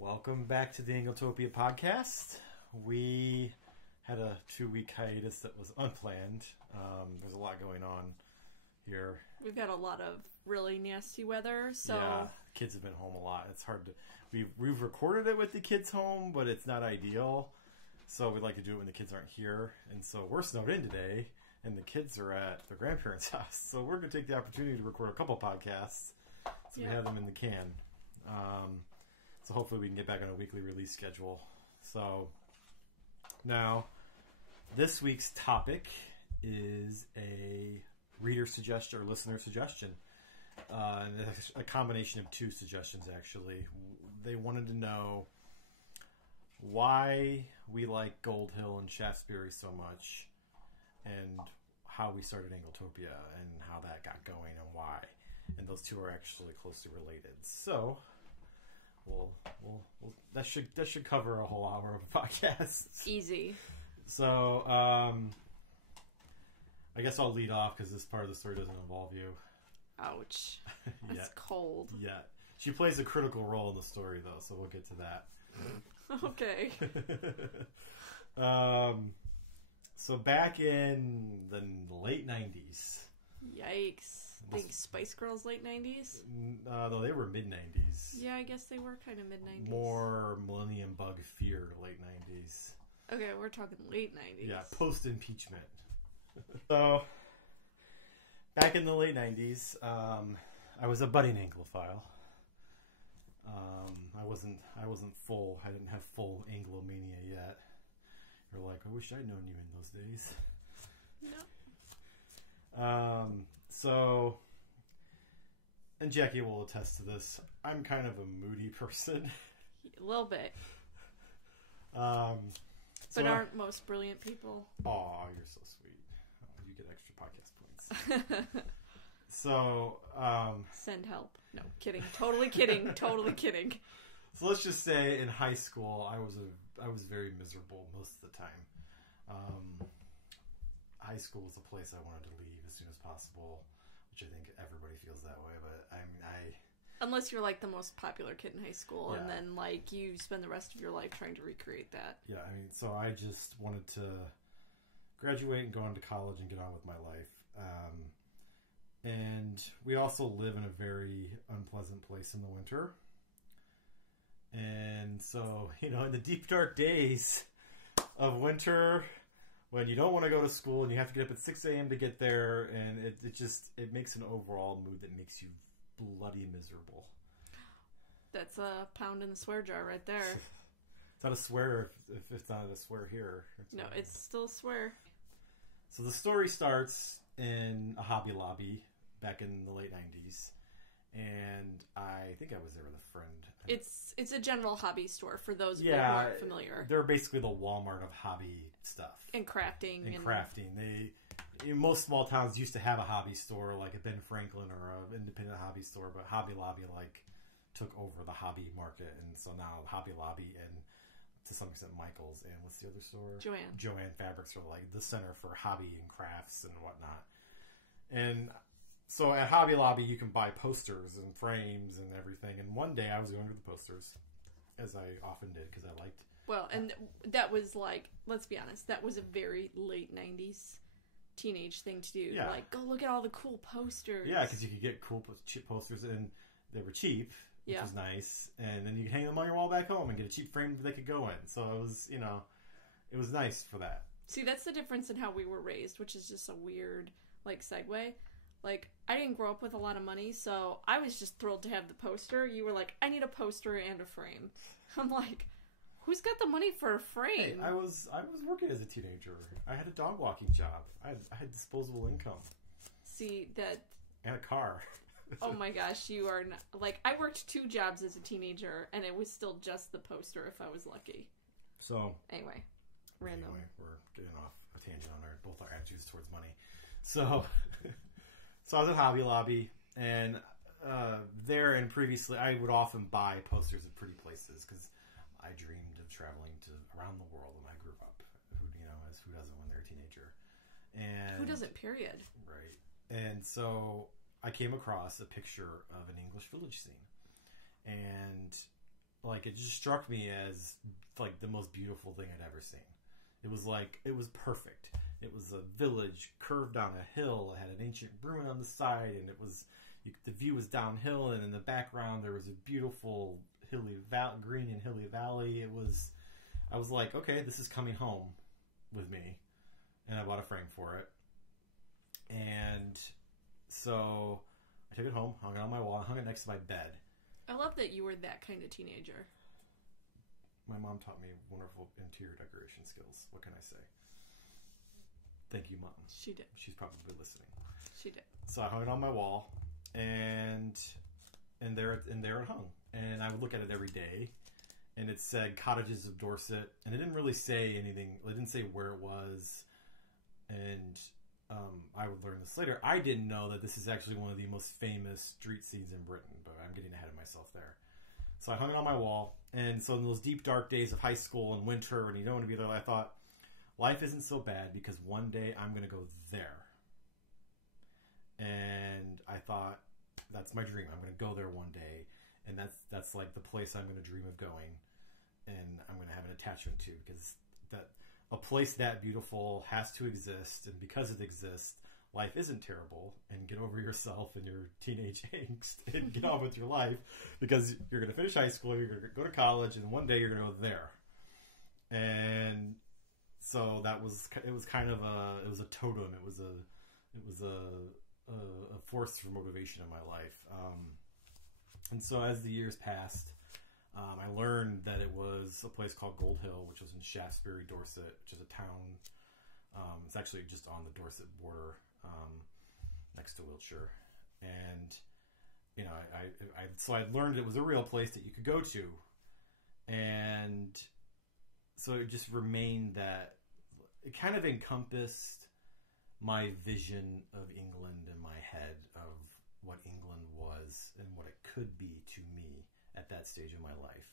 Welcome back to the Anglotopia podcast. We had a 2-week hiatus that was unplanned. There's a lot going on here. We've had a lot of really nasty weather, so... Yeah, kids have been home a lot. It's hard to... We've recorded it with the kids home, but it's not ideal. So we like to do it when the kids aren't here. And so we're snowed in today, and the kids are at their grandparents' house. So we're going to take the opportunity to record a couple podcasts. So we have them in the can. So hopefully we can get back on a weekly release schedule. So now, this week's topic is a reader suggestion or listener suggestion. And a combination of two suggestions, actually. They wanted to know why we like Gold Hill and Shaftesbury so much, and how we started Anglotopia, and how that got going, and why. And those two are actually closely related. So, that should cover a whole hour of a podcast. Easy. So, I guess I'll lead off because this part of the story doesn't involve you. Ouch. That's cold. Yeah. She plays a critical role in the story, though, so we'll get to that. Okay. So back in the late 90s. Yikes. Think Spice Girls late 90s? No, they were mid-90s. Yeah, I guess they were kind of mid-90s. More Millennium Bug Fear late 90s. Okay, we're talking late 90s. Yeah, post-impeachment. So, back in the late 90s, I was a budding Anglophile. I wasn't full. I didn't have full Anglomania yet. You're like, I wish I'd known you in those days. No. So, and Jackie will attest to this, I'm kind of a moody person. A little bit. But aren't most brilliant people? Aw, you're so sweet. Oh, you get extra podcast points. So, send help. No, kidding. Totally kidding. Totally kidding. So let's just say in high school, I was very miserable most of the time. High school was a place I wanted to leave as soon as possible, which I think everybody feels that way. But I mean, unless you're like the most popular kid in high school, yeah. And then like you spend the rest of your life trying to recreate that. Yeah, I mean, so I just wanted to graduate and go on to college and get on with my life. And we also live in a very unpleasant place in the winter. And so, in the deep, dark days of winter, when you don't want to go to school and you have to get up at 6 a.m. to get there, and it makes an overall mood that makes you bloody miserable. That's a pound in the swear jar right there. It's not a swear if it's not a swear here. It's still a swear. So the story starts in a Hobby Lobby back in the late 90s. And I think I was there with a friend. It's a general hobby store for those of you who aren't familiar. They're basically the Walmart of hobby stuff. And crafting. In most small towns used to have a hobby store like a Ben Franklin or an independent hobby store, but Hobby Lobby took over the hobby market, and so now Hobby Lobby and to some extent Michael's and what's the other store? Joann Fabrics are like the center for hobby and crafts and whatnot. And so at Hobby Lobby, you can buy posters and frames and everything. And one day I was going to the posters, as I often did, because I liked... Well, and that was let's be honest, that was a very late 90s teenage thing to do. Yeah. Go look at all the cool posters. Yeah, because you could get cool cheap posters, and they were cheap, which was nice. And then you could hang them on your wall back home and get a cheap frame that they could go in. So it was, it was nice for that. See, that's the difference in how we were raised, which is just a weird, segue. I didn't grow up with a lot of money, so I was just thrilled to have the poster. You were like, I need a poster and a frame. I'm like, who's got the money for a frame? Hey, I was working as a teenager. I had a dog walking job. I had disposable income. See, that... And a car. Oh my gosh, you are not... I worked 2 jobs as a teenager, and it was still just the poster if I was lucky. So... Anyway, random. Anyway, we're getting off a tangent on both our attitudes towards money. So... So I was at Hobby Lobby, and there and previously I would often buy posters at pretty places because I dreamed of traveling around the world when I grew up. Who doesn't when they're a teenager? And who doesn't? Period. Right. And so I came across a picture of an English village scene, and like, it just struck me as, like, the most beautiful thing I'd ever seen. It was like, it was perfect. It was a village curved down a hill. It had an ancient ruin on the side, and it was, the view was downhill, and in the background there was a beautiful green and hilly valley. I was like, okay, this is coming home with me. And I bought a frame for it. And so I took it home, hung it on my wall, hung it next to my bed. I love that you were that kind of teenager. My mom taught me wonderful interior decoration skills. What can I say? Thank you, Mom. She did. She's probably listening. She did. So I hung it on my wall, and there it hung. And I would look at it every day, and it said Cottages of Dorset, and it didn't really say anything. It didn't say where it was, and I would learn this later. I didn't know that this is actually one of the most famous street scenes in Britain, but I'm getting ahead of myself there. So I hung it on my wall, and so in those deep, dark days of high school and winter, and you don't want to be there, I thought, life isn't so bad because one day I'm going to go there. And I thought, that's my dream. I'm going to go there one day, and that's like the place I'm going to dream of going, and I'm going to have an attachment to, because a place that beautiful has to exist, and because it exists, life isn't terrible, and get over yourself and your teenage angst and get on with your life, because you're going to finish high school, you're going to go to college, and one day you're going to go there. And so it was a totem. It was a force for motivation in my life. And so as the years passed, I learned that it was a place called Gold Hill, which was in Shaftesbury, Dorset, which is a town. It's actually just on the Dorset border, next to Wiltshire. And, you know, so I learned it was a real place that you could go to. And so it just remained that it kind of encompassed my vision of England in my head, of what England was and what it could be to me at that stage of my life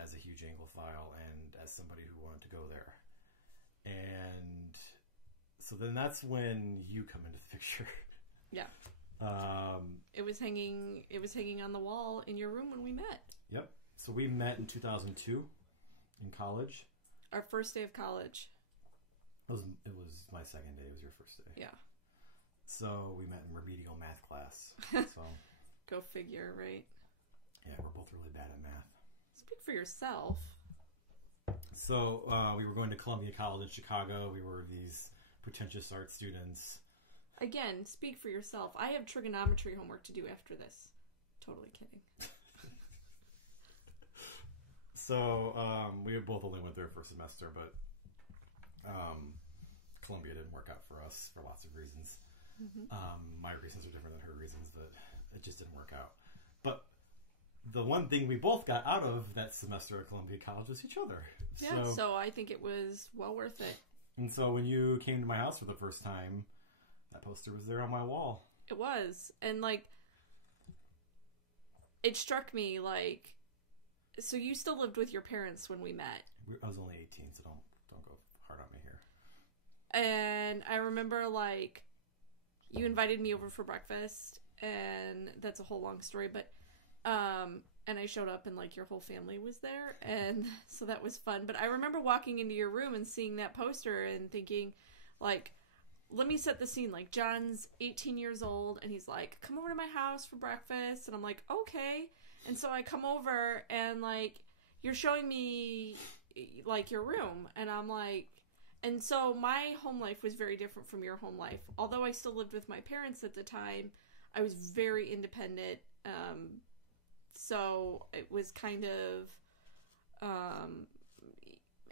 as a huge Anglophile and as somebody who wanted to go there. And so then that's when you come into the picture. Yeah. It was hanging on the wall in your room when we met. Yep. So we met in 2002 in college. Our first day of college. It was my second day. It was your first day. Yeah. So we met in remedial math class. So go figure, right? Yeah, we're both really bad at math. Speak for yourself. So we were going to Columbia College in Chicago. We were these pretentious art students. Again, speak for yourself. I have trigonometry homework to do after this. Totally kidding. So we both only went there for a semester, but Columbia didn't work out for us for lots of reasons. Mm-hmm. My reasons are different than her reasons, but it just didn't work out. But the one thing we both got out of that semester at Columbia College was each other. Yeah, so I think it was well worth it. And so when you came to my house for the first time, that poster was there on my wall. It was. And, like, it struck me, like, so you still lived with your parents when we met. I was only 18, so don't go hard on me here. And I remember, like, you invited me over for breakfast, and that's a whole long story, but, and I showed up and, like, your whole family was there, and so that was fun. But I remember walking into your room and seeing that poster and thinking, like, let me set the scene. Like, John's 18 years old, and he's like, come over to my house for breakfast, and I'm like, okay. And so I come over, and, like, you're showing me, like, your room, and I'm like, and so my home life was very different from your home life. Although I still lived with my parents at the time, I was very independent. So it was kind of,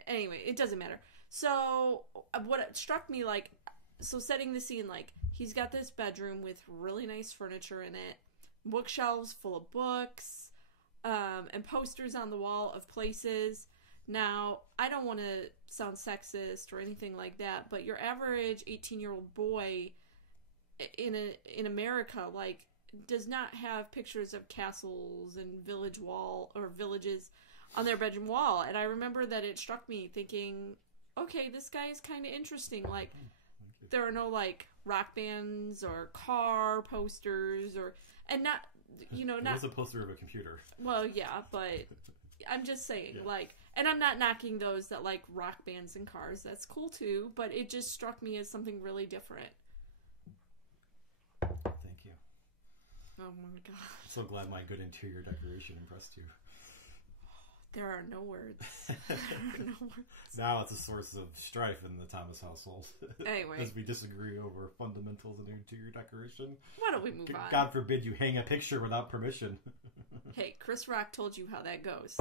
anyway, it doesn't matter. So what struck me, like, so setting the scene, like, he's got this bedroom with really nice furniture in it, bookshelves full of books, and posters on the wall of places. Now, I don't want to sound sexist or anything like that, but your average 18-year-old boy in America, like, does not have pictures of castles and villages on their bedroom wall. And I remember that it struck me thinking, okay, this guy is kind of interesting. Like, there are no, like, rock bands or car posters and not, you know, not... It was a poster of a computer. Well, yeah, but I'm just saying, Yeah. like, and I'm not knocking those that like rock bands and cars. That's cool too, but it just struck me as something really different. Thank you. Oh my god. I'm so glad my good interior decoration impressed you. There are no words. There are no words. Now it's a source of strife in the Thomas household. Anyway. As we disagree over fundamentals in interior decoration. Why don't we move on? God forbid you hang a picture without permission. Hey, Chris Rock told you how that goes.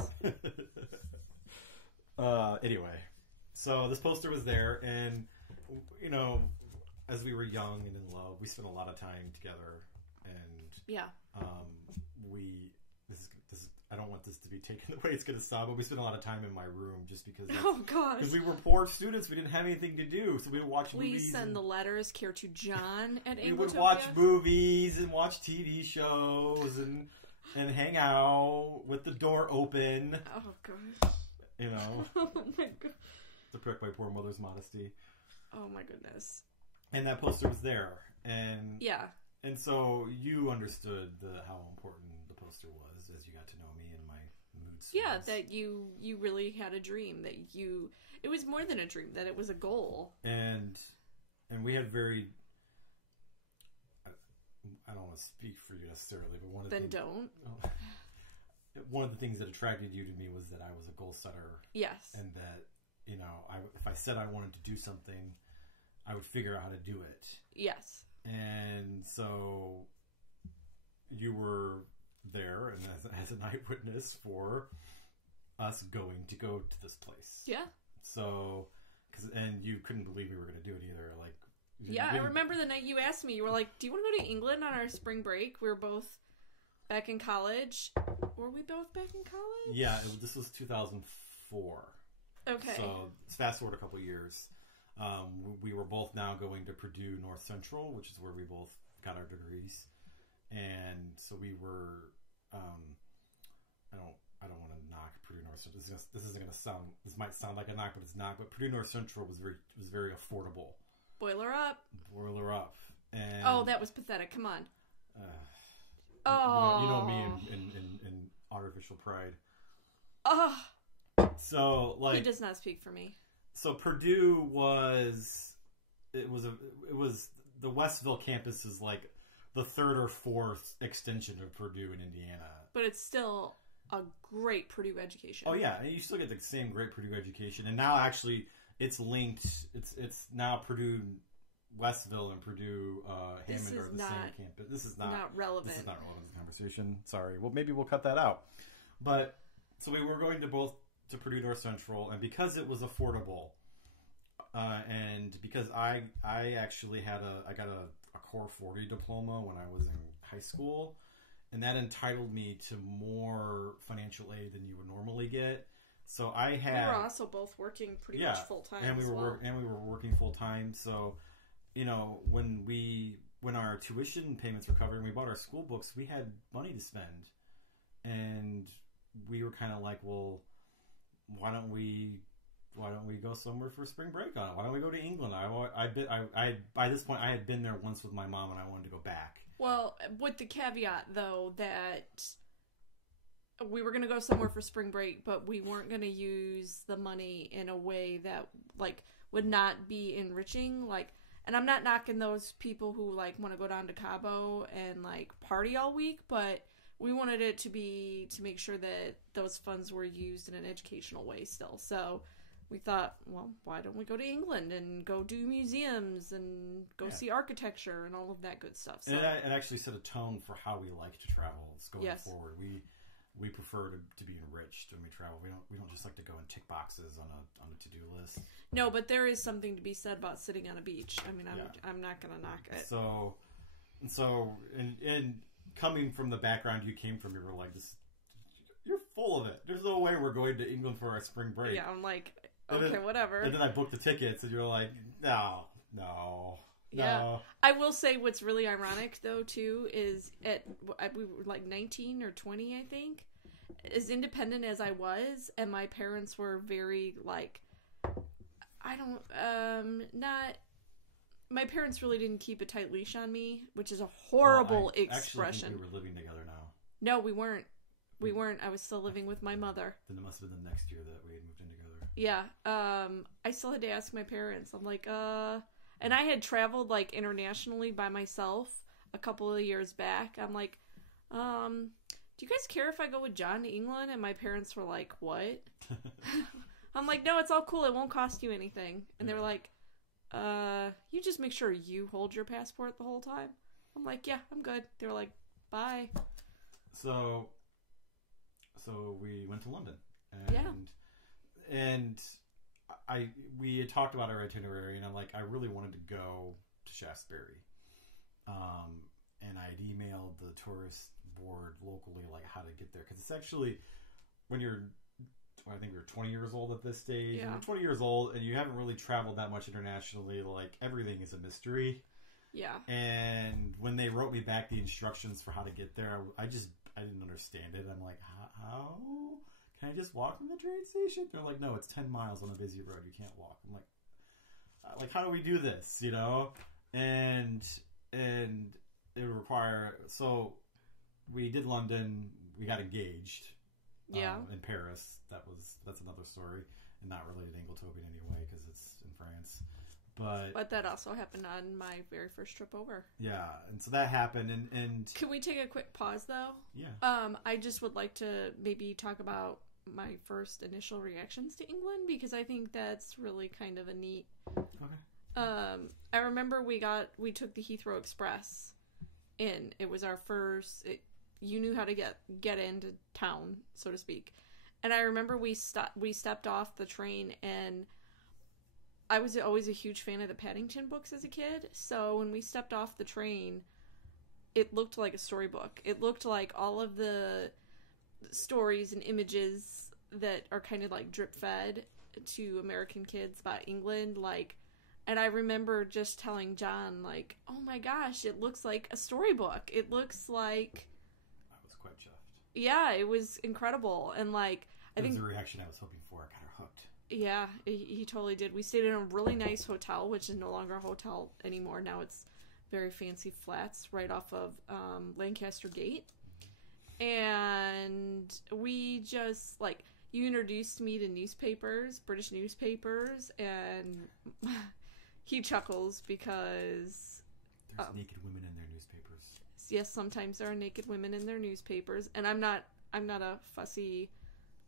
Anyway, so this poster was there, and, you know, as we were young and in love, we spent a lot of time together, and Yeah. I don't want this to be taken the way it's going to sound, but we spent a lot of time in my room just because Oh gosh. because we were poor students. We didn't have anything to do, so we would watch We movies. send the letters, Care to John at Anglotopia. We would watch movies and watch TV shows and hang out with the door open. Oh gosh. You know, Oh my god. to protect my poor mother's modesty. Oh my goodness. And that poster was there, and Yeah. and so you understood how important the poster was as you got to know me and my mood swings. Yeah, that you really had a dream, that it was more than a dream, that it was a goal. And we had very, I don't want to speak for you necessarily, but one of the Then things, don't. one of the things that attracted you to me was that I was a goal setter, Yes. and that, you know, if I said I wanted to do something, I would figure out how to do it. Yes. And so you were there and as an eyewitness for us going to go to this place. Yeah. So, and you couldn't believe we were going to do it either. Like, Yeah, I remember the night you asked me, you were like, do you want to go to England on our spring break? We were both back in college. Were we both back in college? Yeah, this was 2004. Okay. So, fast forward a couple years. We were both now going to Purdue North Central, which is where we both got our degrees. And so we were, I don't want to knock Purdue North Central. This might sound like a knock, but it's not. But Purdue North Central was very affordable. Boiler up. Boiler up. And, Oh, that was pathetic. Come on. you know me in artificial pride. Oh, So, like, he does not speak for me. so Purdue was the Westville campus is like the third or fourth extension of Purdue in Indiana. But it's still a great Purdue education. Oh yeah, and you still get the same great Purdue education, and now actually it's linked. It's now Purdue Westville and Purdue Hammond are the same campus. This is not relevant. This is not relevant to the conversation. Sorry. Well, maybe we'll cut that out. But so we were going to Purdue North Central, and because it was affordable, and because I actually I got a Core 40 diploma when I was in high school, and that entitled me to more financial aid than you would normally get. So I had. We were also both working pretty much full time, and we were and we were working full time. So, you know, when our tuition payments were covered and we bought our school books, we had money to spend, and we were kind of like, well, why don't we go somewhere for spring break on it? Why don't we go to England? I by this point I had been there once with my mom and I wanted to go back. Well, with the caveat though that we were going to go somewhere for spring break, but we weren't going to use the money in a way that like would not be enriching. Like, and I'm not knocking those people who like want to go down to Cabo and like party all week, but we wanted it to make sure that those funds were used in an educational way still. So we thought, well, why don't we go to England and go do museums and go see architecture and all of that good stuff. So and it actually set a tone for how we like to travel going forward. We prefer to be enriched when we travel. We don't just like to go and tick boxes on a to-do list. No, but there is something to be said about sitting on a beach. I mean, I'm not going to knock it. So coming from the background you came from, you were like, you're full of it. There's no way we're going to England for our spring break. Yeah, I'm like, okay, whatever. And then I booked the tickets, and you're like, no. Yeah. I will say what's really ironic, though, too, is we were like 19 or 20, I think. As independent as I was, and my parents were very, like, my parents really didn't keep a tight leash on me, which is a horrible expression. I actually think we were living together now. No, we weren't. We weren't. I was still living with my mother. Then it must have been the next year that we had moved in together. Yeah. I still had to ask my parents. I'm like, and I had traveled like internationally by myself a couple of years back. I'm like, do you guys care if I go with John to England? And my parents were like, what? I'm like, no, it's all cool. It won't cost you anything. And they were like, you just make sure you hold your passport the whole time. I'm like, yeah, I'm good. They were like, bye. So we went to London, and we had talked about our itinerary, and I'm like, I really wanted to go to Shaftesbury, and I'd emailed the tourist board locally like how to get there, because it's actually when you're, I think we were 20 years old at this stage. Yeah. When you're 20 years old and you haven't really traveled that much internationally, like everything is a mystery. Yeah. And when they wrote me back the instructions for how to get there, I didn't understand it. I'm like, how? Can I just walk from the train station? They're like, no, it's 10 miles on a busy road. You can't walk. I'm like, how do we do this? You know? And it would require, so we did London. We got engaged. Yeah. In Paris. That's another story, and not related to Anglotopia in any way because it's in France. But that also happened on my very first trip over. Yeah, and so that happened, and Can we take a quick pause though? Yeah. I just would like to maybe talk about my first initial reactions to England, because I think that's really kind of a neat. Okay. I remember we took the Heathrow Express in. It was our first. You knew how to get into town, so to speak. And I remember we stepped off the train, and I was always a huge fan of the Paddington books as a kid. So when we stepped off the train, it looked like a storybook. It looked like all of the stories and images that are kind of like drip fed to American kids about England, like. And I remember just telling John, like, oh my gosh, it looks like a storybook. It looks like. Quite chuffed. Yeah, it was incredible, and like I think the reaction I was hoping for. I got her hooked. Yeah, he totally did. We stayed in a really nice hotel, which is no longer a hotel anymore. Now it's very fancy flats right off of Lancaster Gate, and we just like you introduced me to newspapers, British newspapers, and he chuckles because there's naked women in their newspapers. Yes, sometimes there are naked women in their newspapers, and I'm not a fussy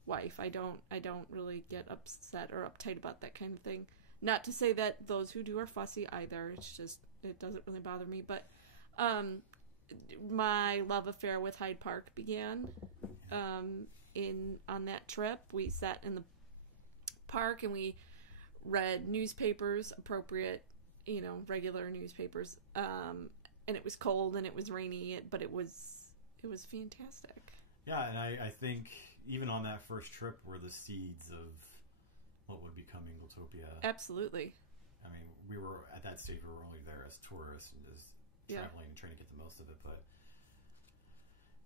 wife. I don't really get upset or uptight about that kind of thing. Not to say that those who do are fussy either. It's just it doesn't really bother me. But my love affair with Hyde Park began on that trip. We sat in the park and we read newspapers, appropriate, regular newspapers. And it was cold and it was rainy, but it was fantastic. Yeah, and I think even on that first trip were the seeds of what would become Anglotopia. Absolutely. I mean, we were at that stage. We were only there as tourists and just traveling and trying to get the most of it. But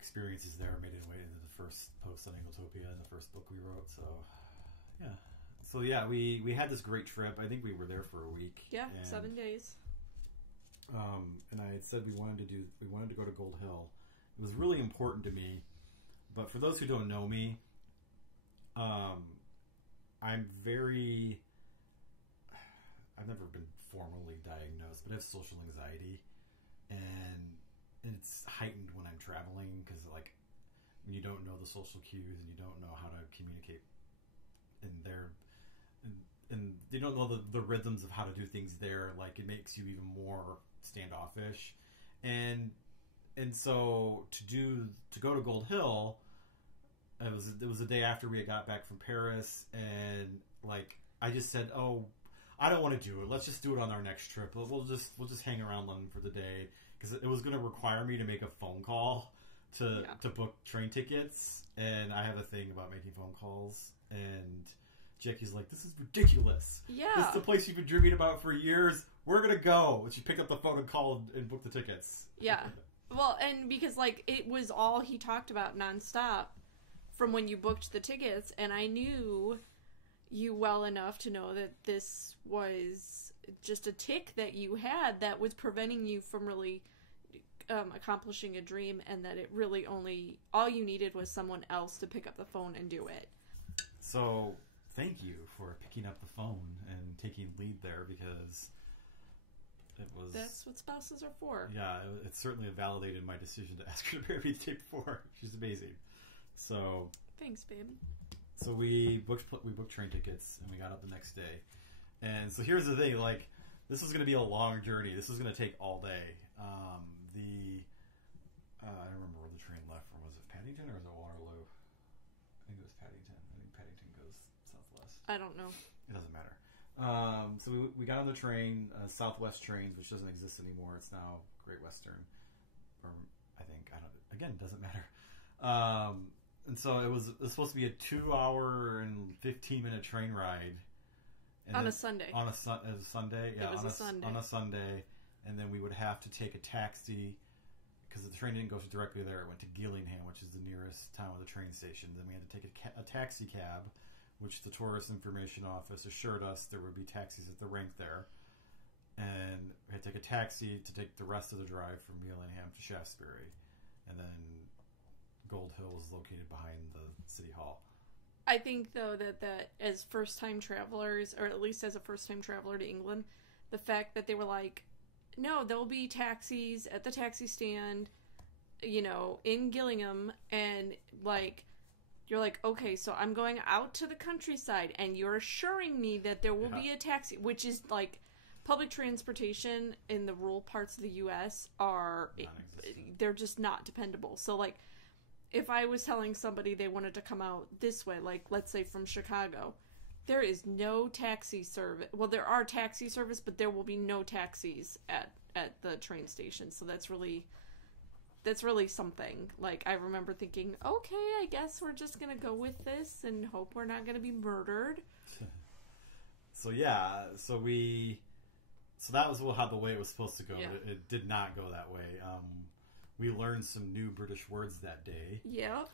experiences there made it way into the first post on Anglotopia and the first book we wrote. So yeah, we had this great trip. I think we were there for a week. Yeah, 7 days. And I had said we wanted to go to Gold Hill. It was really important to me. But for those who don't know me, I've never been formally diagnosed, but I have social anxiety, and it's heightened when I'm traveling because like when you don't know the social cues and you don't know how to communicate and you don't know the rhythms of how to do things there, like it makes you even more standoffish, and so to go to Gold Hill, it was the day after we had got back from Paris, and like I just said, oh, I don't want to do it. Let's just do it on our next trip. We'll just hang around London for the day because it was going to require me to make a phone call to book train tickets, and I have a thing about making phone calls. And Jackie's like, "This is ridiculous. Yeah, this is the place you've been dreaming about for years. We're gonna go." And she picked up the phone and called and booked the tickets. Yeah, well, and because like it was all he talked about nonstop from when you booked the tickets, and I knew you well enough to know that this was just a tick that you had that was preventing you from really accomplishing a dream, and that it really all you needed was someone else to pick up the phone and do it. So thank you for picking up the phone and taking lead there, because that's what spouses are for. Yeah, it certainly validated my decision to ask her to marry me the day before. She's amazing. So thanks, babe. So we booked train tickets, and we got up the next day. And so here's the thing, like, this was going to be a long journey. This was going to take all day. I don't remember where the train left from. Was it Paddington or was it Waterloo? I think it was Paddington. I think Paddington goes southwest. I don't know. It doesn't matter. So we got on the train, Southwest Trains, which doesn't exist anymore. It's now Great Western, or I think, again, it doesn't matter. And so it was supposed to be a 2-hour and 15-minute train ride. And on a Sunday. On a Sunday? Yeah, it was a Sunday. On a Sunday. And then we would have to take a taxi, because the train didn't go directly there. It went to Gillingham, which is the nearest town with a train station. Then we had to take a taxi cab, which the Tourist Information Office assured us there would be taxis at the rank there. And we had to take a taxi to take the rest of the drive from Gillingham to Shaftesbury. And then Gold Hill is located behind the City Hall. I think, though, that as first-time travelers, or at least as a first-time traveler to England, the fact that they were like, no, there'll be taxis at the taxi stand, in Gillingham, and, like, you're like, okay, so I'm going out to the countryside, and you're assuring me that there will be a taxi, which is, like, public transportation in the rural parts of the U.S. they're just not dependable. So, like, if I was telling somebody they wanted to come out this way, like, let's say from Chicago, there is no taxi service. Well, there are taxi service, but there will be no taxis at the train station. So that's really something. Like, I remember thinking, okay, I guess we're just going to go with this and hope we're not going to be murdered. So that was how the way it was supposed to go. Yeah. It did not go that way. We learned some new British words that day. Yeah.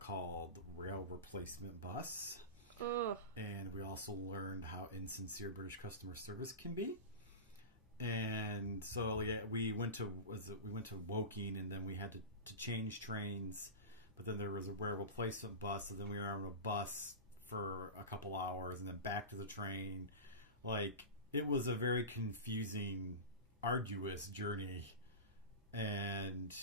Called rail replacement bus. Ugh. And we also learned how insincere British customer service can be. And so we went to Woking, and then we had to change trains. But then there was a rail replacement bus, and then we were on a bus for a couple hours, and then back to the train. Like, it was a very confusing, arduous journey. And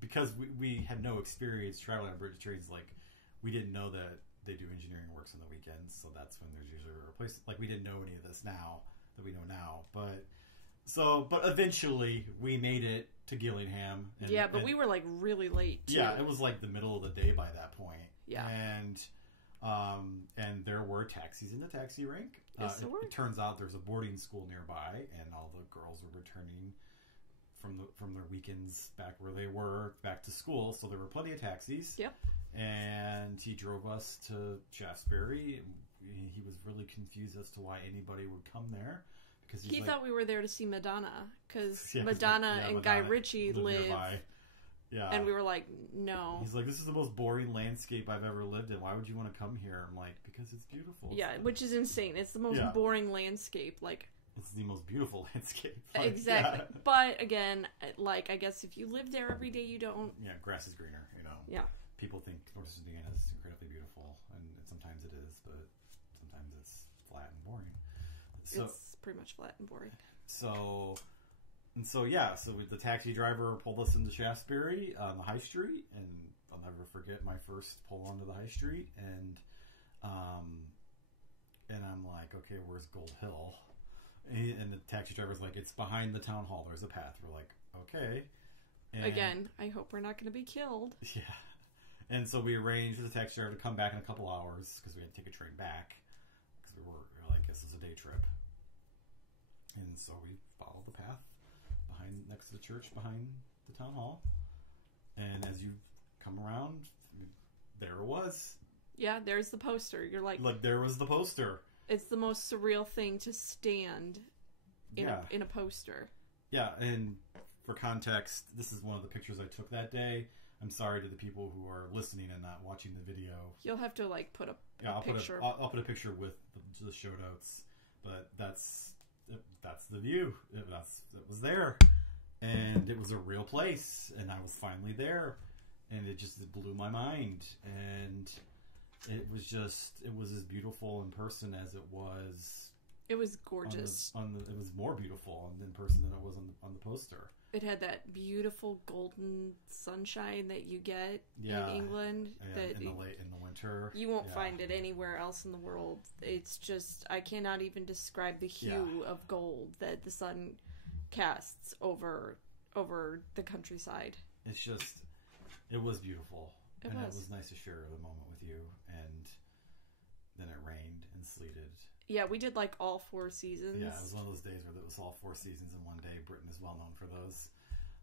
because we had no experience traveling on British trains, like, we didn't know that they do engineering works on the weekends, so that's when there's usually a replacement. Like, we didn't know any of this now that we know now, but eventually we made it to Gillingham. But we were, like, really late too. Yeah, it was like the middle of the day by that point. Yeah, and there were taxis in the taxi rank. Yes, there were. It turns out there's a boarding school nearby, and all the girls were returning from their weekends back where they were, back to school, so there were plenty of taxis. Yep. And he drove us to Shaftesbury. He was really confused as to why anybody would come there, because he thought we were there to see Madonna, because Madonna Madonna and Guy Ritchie live nearby. Yeah. And we were like, no. He's like, this is the most boring landscape I've ever lived in. Why would you want to come here? I'm like, because it's beautiful. Yeah, which is insane. It's the most boring landscape. Like, it's the most beautiful landscape. Like, exactly. Yeah. But again, like, I guess if you live there every day, you don't. Yeah, grass is greener, Yeah. People think North Indiana is incredibly beautiful, and sometimes it is, but sometimes it's flat and boring. So, it's pretty much flat and boring. So the taxi driver pulled us into Shaftesbury on the High Street, and I'll never forget my first pull onto the High Street, and I'm like, okay, where's Gold Hill? And the taxi driver's like, it's behind the town hall. There's a path. We're like, okay. And again, I hope we're not going to be killed. Yeah. And so we arranged for the taxi driver to come back in a couple hours, because we had to take a train back, because we were like, this is a day trip. And so we followed the path next to the church behind the town hall. And as you come around, there it was. Yeah, there's the poster. You're like there was the poster. It's the most surreal thing to stand in a poster. Yeah, and for context, this is one of the pictures I took that day. I'm sorry to the people who are listening and not watching the video. You'll have to put a picture. I'll put a picture with the show notes. But that's the view. It was there. And it was a real place, and I was finally there, and it just blew my mind. And it was as beautiful in person as it was. It was gorgeous. It was more beautiful in person than it was on the poster. It had that beautiful golden sunshine that you get in England. That in the winter. You won't find it anywhere else in the world. It's just, I cannot even describe the hue of gold that the sun casts over the countryside. It's just, it was beautiful. It was nice to share the moment with you. And then it rained and sleeted. Yeah, we did like all 4 seasons. Yeah, it was one of those days where it was all 4 seasons in one day. Britain is well known for those.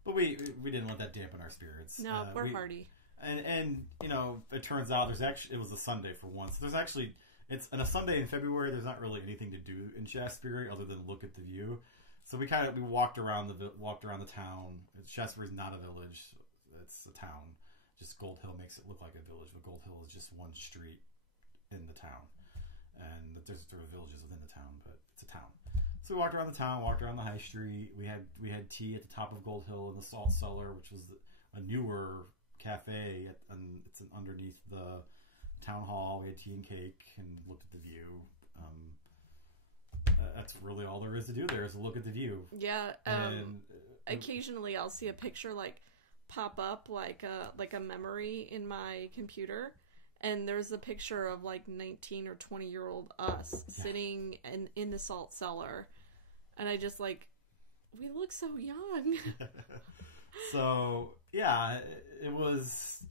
But we didn't let that dampen our spirits. No, we're hardy. And you know, it turns out it was a Sunday for once. There's actually, it's on a Sunday in February, there's not really anything to do in Shaftesbury other than look at the view. So we walked around the town. Shaftesbury's not a village. It's a town. Just Gold Hill makes it look like a village, but Gold Hill is just one street in the town. And there's villages within the town, but it's a town. So we walked around the town, walked around the high street. We had tea at the top of Gold Hill in the Salt Cellar, which was a newer cafe. It's underneath the town hall. We had tea and cake and looked at the view. That's really all there is to do there, is to look at the view. Yeah. Occasionally I'll see a picture like pop up like a memory in my computer. And there's a picture of like 19 or 20-year-old us sitting in the Salt Cellar. And I just like, we look so young. So, yeah, it was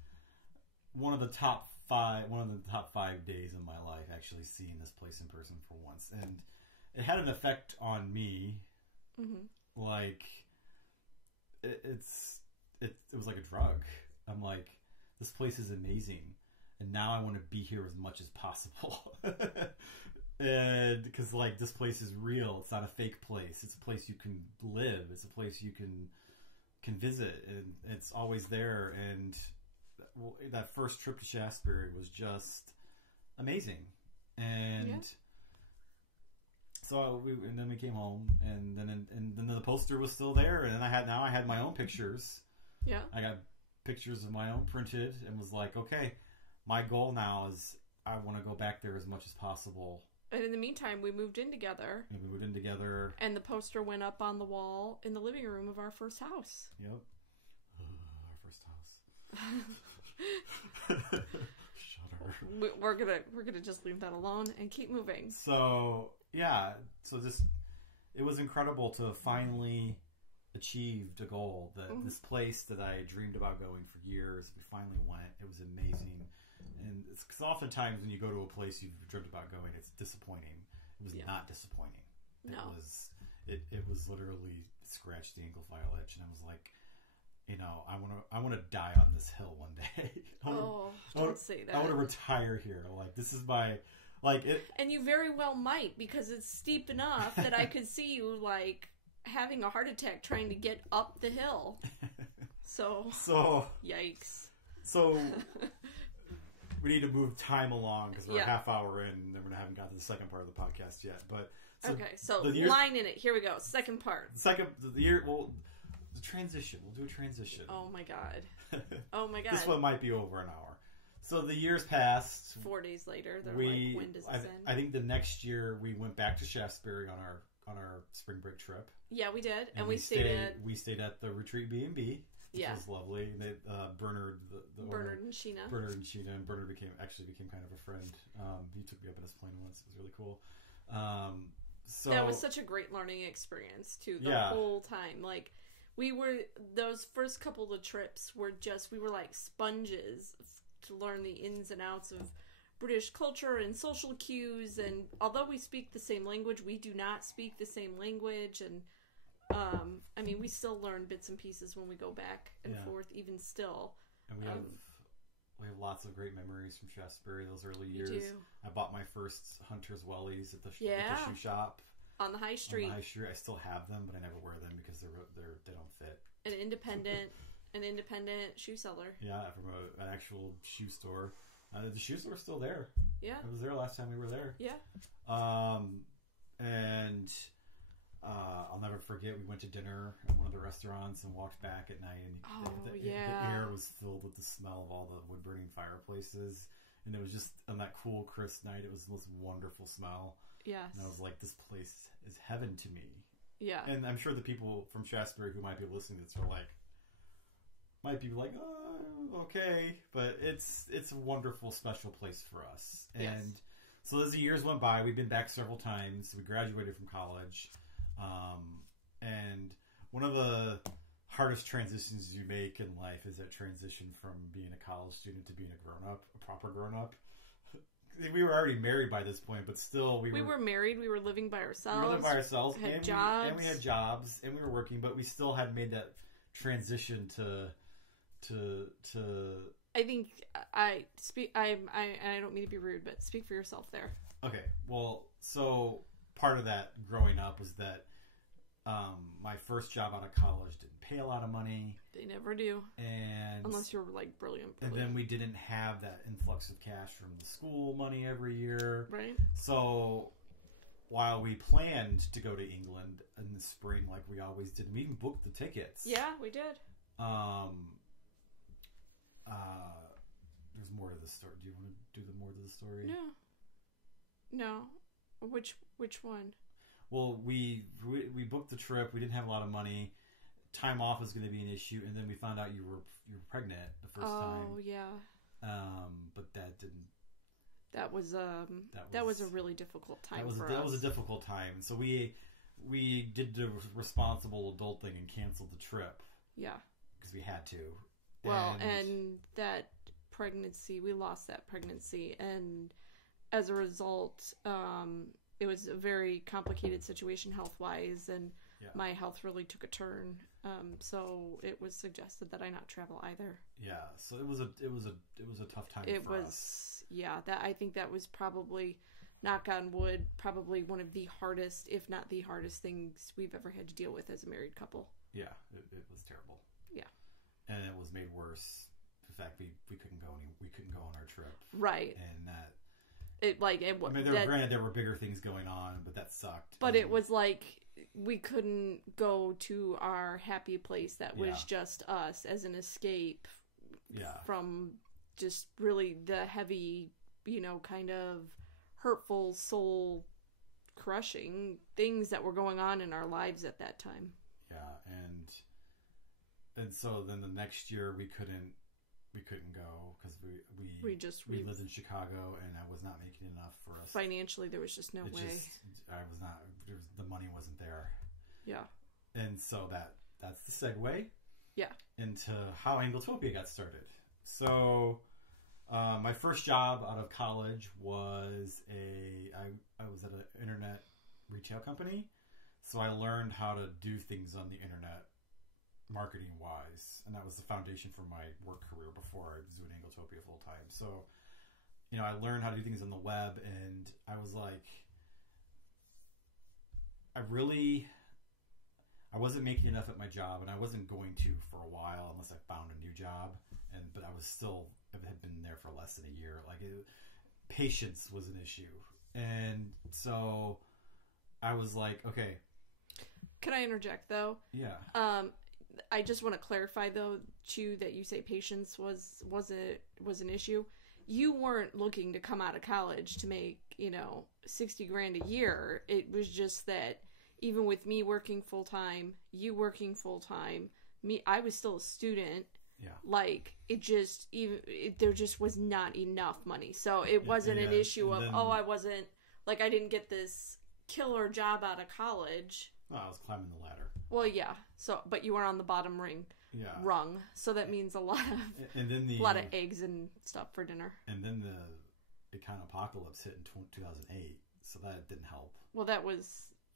one of the top 5 days of my life actually seeing this place in person for once. And it had an effect on me. Mm-hmm. Like, it was like a drug. I'm like, this place is amazing. And now I want to be here as much as possible. And because like this place is real, it's not a fake place. It's a place you can live. It's a place you can visit, and it's always there. And that first trip to Shaftesbury was just amazing. And so then we came home, and then the poster was still there, and I had my own pictures. Yeah, I got pictures of my own printed, and was like, okay. My goal now is I want to go back there as much as possible. And in the meantime, we moved in together. And the poster went up on the wall in the living room of our first house. Yep. Our first house. Shudder. We're gonna just leave that alone and keep moving. So yeah, it was incredible to finally achieve a goal. This place that I dreamed about going for years, we finally went. It was amazing. And it's because oftentimes when you go to a place you've dreamed about going, it's disappointing. It was not disappointing. No. It was literally scratched the ankle file itch, and I was like, you know, I want to die on this hill one day. Don't say that. I want to retire here. Like, this is my it. And you very well might, because it's steep enough that I could see you like having a heart attack trying to get up the hill. So yikes. So we need to move time along because we're a half hour in and we haven't got to the second part of the podcast yet. But so line in it. Here we go. Second part. The transition. We'll do a transition. Oh my god. Oh my god. This one might be over an hour. So the years passed. 4 days later, they're like, when does this end? I think the next year we went back to Shaftesbury on our spring break trip. Yeah, we did, and we stayed at the Retreat B&B. Which was lovely. They, Bernard and Sheena. And Bernard became kind of a friend. He took me up in his plane once. It was really cool. So that was such a great learning experience too. The whole time, like those first couple of trips were we were like sponges to learn the ins and outs of British culture and social cues. And although we speak the same language, we do not speak the same language. And I mean, we still learn bits and pieces when we go back and forth, even still. And we have lots of great memories from Shaftesbury those early years. We do. I bought my first Hunter's Wellies at the shoe shop on the high street. I still have them, but I never wear them because they don't fit. An independent shoe seller. Yeah, from an actual shoe store. The shoe store's still there. Yeah, I was there last time we were there. Yeah. And I'll never forget. We went to dinner at one of the restaurants and walked back at night, and the air was filled with the smell of all the wood burning fireplaces, and it was just on that cool, crisp night. It was the most wonderful smell. Yes. And I was like, this place is heaven to me. Yeah. And I'm sure the people from Shasbury who might be listening to this might be like, oh, okay, but it's a wonderful, special place for us. And yes. So as the years went by, we've been back several times. We graduated from college. And one of the hardest transitions you make in life is that transition from being a college student to being a grown-up, a proper grown-up. We were already married by this point, but still we were married. We were living by ourselves. We were living by ourselves. We had jobs. And we had jobs, and we were working, but we still had made that transition to I think I don't mean to be rude, but speak for yourself there. Okay. Well, so part of that growing up was that my first job out of college didn't pay a lot of money. They never do. And unless you're like brilliant. And then we didn't have that influx of cash from the school money every year. Right. So while we planned to go to England in the spring like we always did, we even booked the tickets. Yeah, we did. There's more to the story. Do you want to do the more to the story? No. Which one? Well, we booked the trip. We didn't have a lot of money. Time off was going to be an issue, and then we found out you were pregnant the first time. Oh yeah. But that didn't. That was a really difficult time for us. That was a difficult time. So we did the responsible adult thing and canceled the trip. Yeah. Because we had to. Well, and that pregnancy, we lost that pregnancy, and as a result, it was a very complicated situation health-wise, and my health really took a turn. So it was suggested that I not travel either. Yeah, so it was a tough time for us. Yeah, I think that was probably, knock on wood, probably one of the hardest, if not the hardest things we've ever had to deal with as a married couple. Yeah, it was terrible. Yeah. And it was made worse. The fact we couldn't go on our trip. Right. And that. Granted, there were bigger things going on, but that sucked. But it was like we couldn't go to our happy place that was just us as an escape from just really the heavy, kind of hurtful, soul crushing things that were going on in our lives at that time. Yeah, and so then the next year we couldn't go because we lived in Chicago, and I was not making enough for us financially. There was just no way. The money wasn't there. Yeah. And so that's the segue. Yeah. Into how Anglotopia got started. So my first job out of college was I was at an internet retail company. So I learned how to do things on the internet marketing wise, and that was the foundation for my work career before I was doing Anglotopia full time. So, I learned how to do things on the web, and I was like, I wasn't making enough at my job, and I wasn't going to for a while unless I found a new job. But I had been there for less than a year. Patience was an issue, and so I was like, okay. Can I interject though? Yeah. I just want to clarify though, too, that you say patience was an issue. You weren't looking to come out of college to make, $60,000 a year. It was just that even with me working full time, you working full time, I was still a student. Yeah. There just was not enough money. So it wasn't an issue of, I didn't get this killer job out of college. Well, I was climbing the ladder. Well, yeah. So, but you were on the bottom rung. So that means a lot of eggs and stuff for dinner. And then the apocalypse hit in 2008, so that didn't help. Well,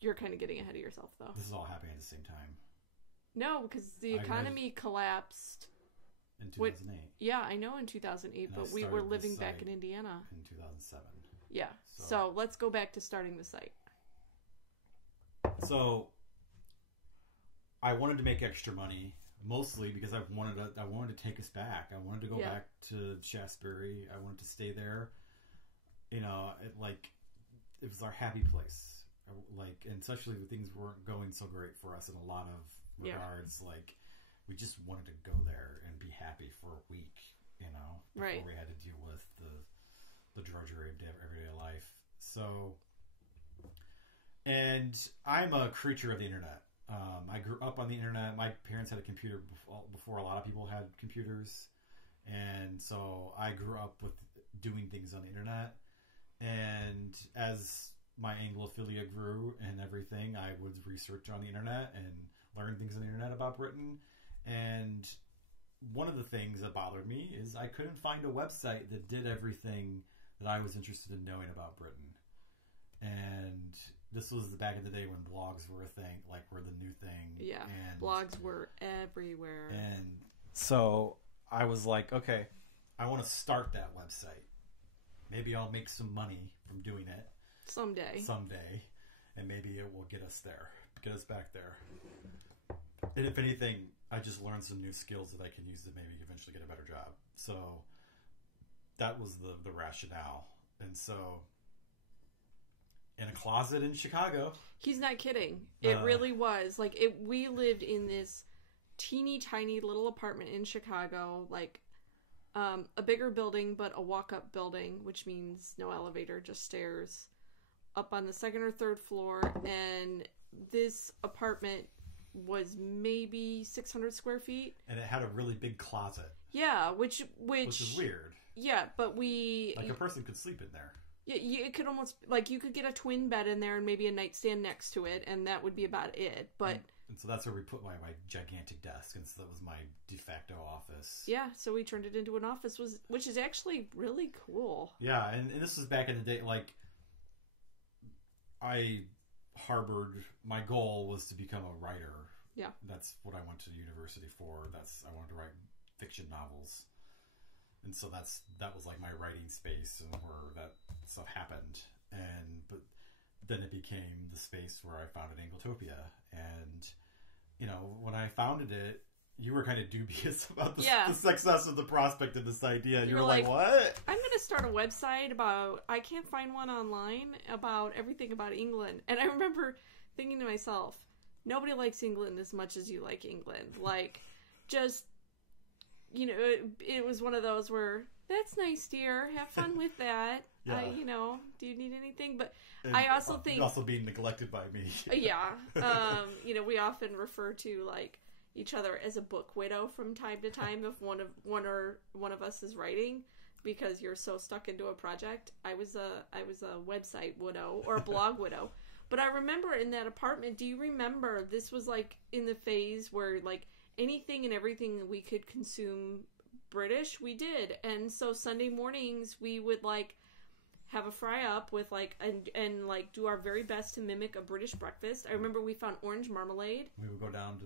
you're kind of getting ahead of yourself, though. This is all happening at the same time. No, because the economy collapsed in 2008. Yeah, I know in 2008, but we were living back in Indiana in 2007. Yeah. So let's go back to starting the site. So I wanted to make extra money, mostly because I wanted to take us back. I wanted to go back to Shasbury. I wanted to stay there. It was our happy place. like, and especially when things weren't going so great for us in a lot of regards, like, we just wanted to go there and be happy for a week, before we had to deal with the drudgery of everyday life. So, and I'm a creature of the internet. I grew up on the internet. My parents had a computer before a lot of people had computers. And so I grew up with doing things on the internet. And as my Anglophilia grew and everything, I would research on the internet and learn things on the internet about Britain. And one of the things that bothered me is I couldn't find a website that did everything that I was interested in knowing about Britain. And this was back in the day when blogs were a thing, like were the new thing. Yeah, and blogs were everywhere. And so I was like, okay, I want to start that website. Maybe I'll make some money from doing it. Someday. And maybe it will get us there. Get us back there. And if anything, I just learned some new skills that I can use to maybe eventually get a better job. So that was the rationale. And so in a closet in Chicago. He's not kidding. It really was. Like, we lived in this teeny tiny little apartment in Chicago, like a bigger building, but a walk-up building, which means no elevator, just stairs, up on the second or third floor. And this apartment was maybe 600 square feet. And it had a really big closet. Yeah, which is weird. Yeah, but a person could sleep in there. Yeah, it could almost, like, you could get a twin bed in there and maybe a nightstand next to it, and that would be about it. But and so that's where we put my gigantic desk, and so that was my de facto office. Yeah, so we turned it into an office, which is actually really cool. Yeah, and this was back in the day, like, my goal was to become a writer. Yeah. That's what I went to university for. I wanted to write fiction novels. And so that was like my writing space and where that stuff happened. But then it became the space where I founded Anglotopia. And, when I founded it, you were kind of dubious about the success of the prospect of this idea. You were like, what? I'm going to start a website I can't find one online about everything about England. And I remember thinking to myself, nobody likes England as much as you like England. Like, just, it was one of those where, that's nice, dear. Have fun with that. Yeah. Do you need anything? But I also think... also being neglected by me. Yeah. We often refer to, like, each other as a book widow from time to time if one of us is writing, because you're so stuck into a project. I was a website widow or a blog widow. But I remember in that apartment, do you remember this was like in the phase where like anything and everything we could consume British, we did. And so Sunday mornings we would like have a fry up with like and like do our very best to mimic a British breakfast. I remember we found orange marmalade. We would go down to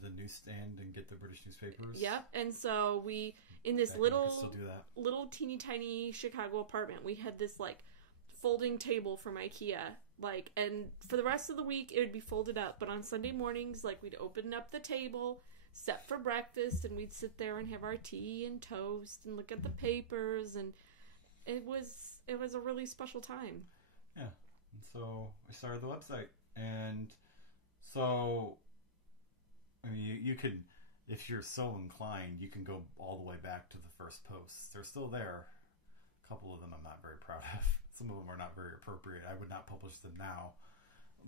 the newsstand and get the British newspapers. Yep. And so we in this little teeny tiny Chicago apartment, we had this like folding table from IKEA, like, and for the rest of the week it would be folded up, but on Sunday mornings, like, we'd open up the table, set for breakfast, and we'd sit there and have our tea and toast and look at the papers, and it was a really special time. Yeah. And so I started the website, and so I mean, you could, if you're so inclined, you can go all the way back to the first posts. They're still there. A couple of them I'm not very proud of. Some of them are not very appropriate. I would not publish them now,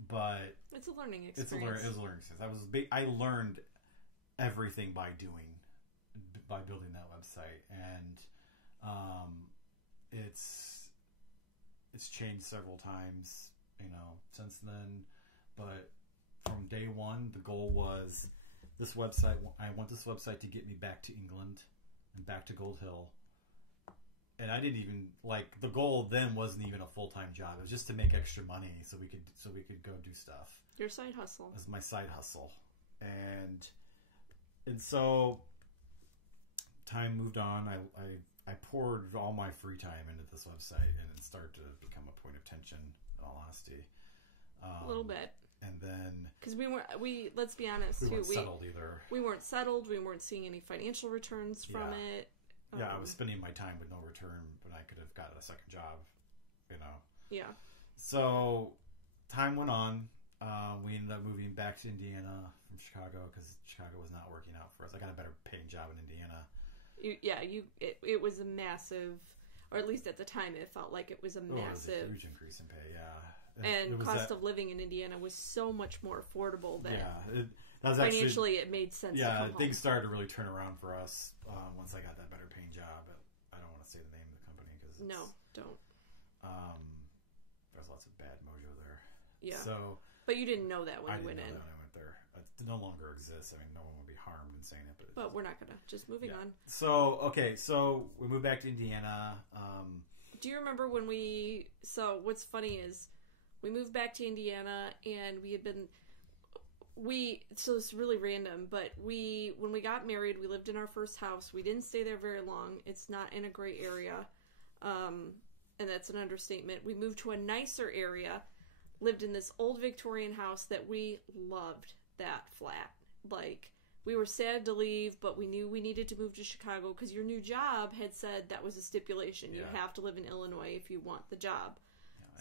but it's a learning experience. It was a learning experience. I learned everything by building that website, and it's changed several times, since then. But from day one, the goal was this website. I want this website to get me back to England and back to Gold Hill. And I didn't even, like, the goal then wasn't even a full-time job. It was just to make extra money so we could go do stuff. Your side hustle. It was my side hustle. And so time moved on. I poured all my free time into this website, and it started to become a point of tension, in all honesty. A little bit. And then... Because let's be honest, we weren't settled either. We weren't settled. We weren't seeing any financial returns from it. Yeah, I was spending my time with no return when I could have gotten a second job, Yeah. So time went on. We ended up moving back to Indiana from Chicago because Chicago was not working out for us. I got a better paying job in Indiana. It was a massive, or at least at the time, it felt like it was a massive, it was a huge increase in pay. Yeah, and cost of living in Indiana was so much more affordable than. Yeah, that was financially, it made sense. Yeah, to come things home. started to really turn around for us once I got that better paying job. I don't want to say the name of the company because don't. There's lots of bad mojo there. Yeah. So, but you didn't know that when you went in. I didn't know that when I went there. It no longer exists. I mean, no one would be harmed in saying it. But we're not gonna. Just moving on. So we moved back to Indiana. Do you remember when we? So what's funny is we moved back to Indiana and we had been. So it's really random, but when we got married, we lived in our first house. We didn't stay there very long. It's not in a great area, and that's an understatement. We moved to a nicer area, lived in this old Victorian house that we loved. That flat, like we were sad to leave, but we knew we needed to move to Chicago because your new job had said that was a stipulation. Yeah. You have to live in Illinois if you want the job.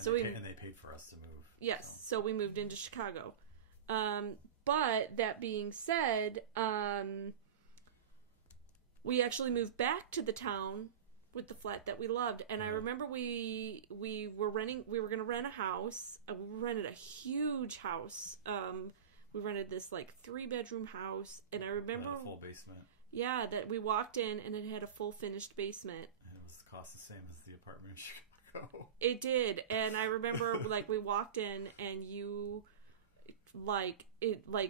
Yeah, and they paid for us to move. Yes, so we moved into Chicago. But that being said, we actually moved back to the town with the flat that we loved. And I remember we were going to rent a house. We rented a huge house. We rented this like 3-bedroom house. And I remember a full basement. Yeah, that we walked in and it had a full finished basement. And it was cost the same as the apartment in Chicago. It did. And I remember like we walked in and you...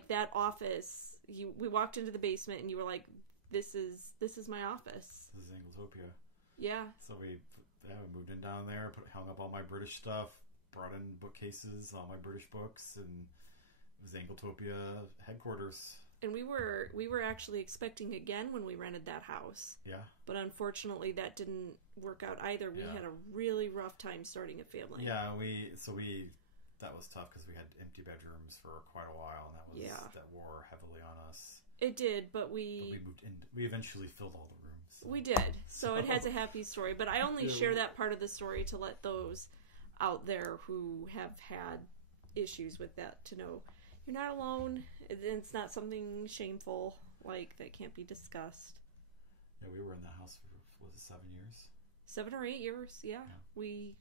that office, we walked into the basement and you were like, this is my office. This is Anglotopia. Yeah. So we moved in down there, hung up all my British stuff, brought in bookcases, all my British books, and it was Anglotopia headquarters. And we were actually expecting again when we rented that house. Yeah. But unfortunately that didn't work out either. We had a really rough time starting a family. Yeah, that was tough because we had empty bedrooms for quite a while, and that wore heavily on us. It did, but we moved in. We eventually filled all the rooms. So. We did, so it has a happy story. But I only share that part of the story to let those out there who have had issues with that to know you're not alone. It's not something shameful that can't be discussed. Yeah, we were in that house for 7 years. 7 or 8 years, yeah. We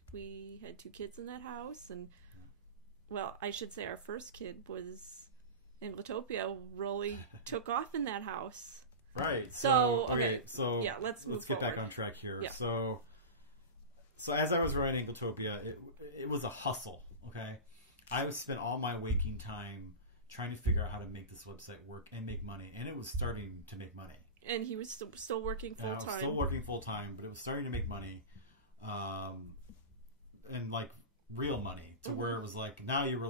had 2 kids in that house, and well, I should say our first kid was Anglotopia. Really took off in that house. Right. So let's get back on track here. Yeah. So as I was running Anglotopia, it was a hustle. Okay, I would spend all my waking time trying to figure out how to make this website work and make money, and it was starting to make money. And he was still working full time. Still working full time, but it was starting to make money, and real money to where it was now you were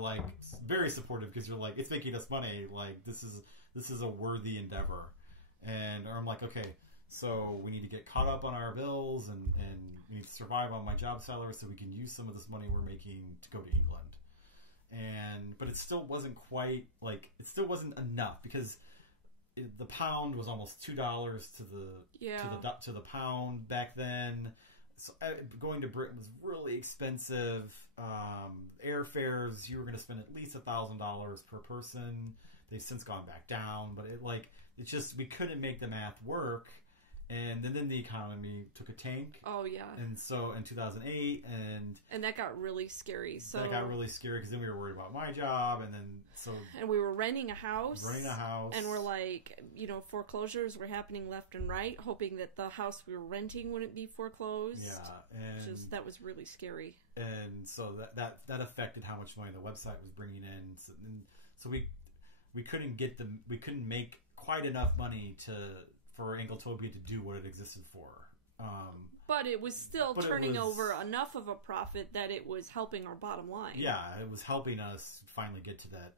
very supportive because you're it's making us money. This is a worthy endeavor, and I'm okay. So we need to get caught up on our bills and we need to survive on my job salary so we can use some of this money we're making to go to England. But it still wasn't quite it still wasn't enough because the pound was almost $2 to the pound back then. So going to Britain was really expensive. Airfares, you were going to spend at least $1,000 per person. They've since gone back down, but it's just we couldn't make the math work. And then the economy took a tank. Oh yeah. And so in 2008, and that got really scary. So that got really scary because then we were worried about my job, and we were renting a house. And we're foreclosures were happening left and right, hoping that the house we were renting wouldn't be foreclosed. Yeah, and that was really scary. And so that affected how much money the website was bringing in. So we couldn't make quite enough money for Anglotopia to do what it existed for. But it was still turning over enough of a profit that it was helping our bottom line. Yeah, it was helping us finally get to that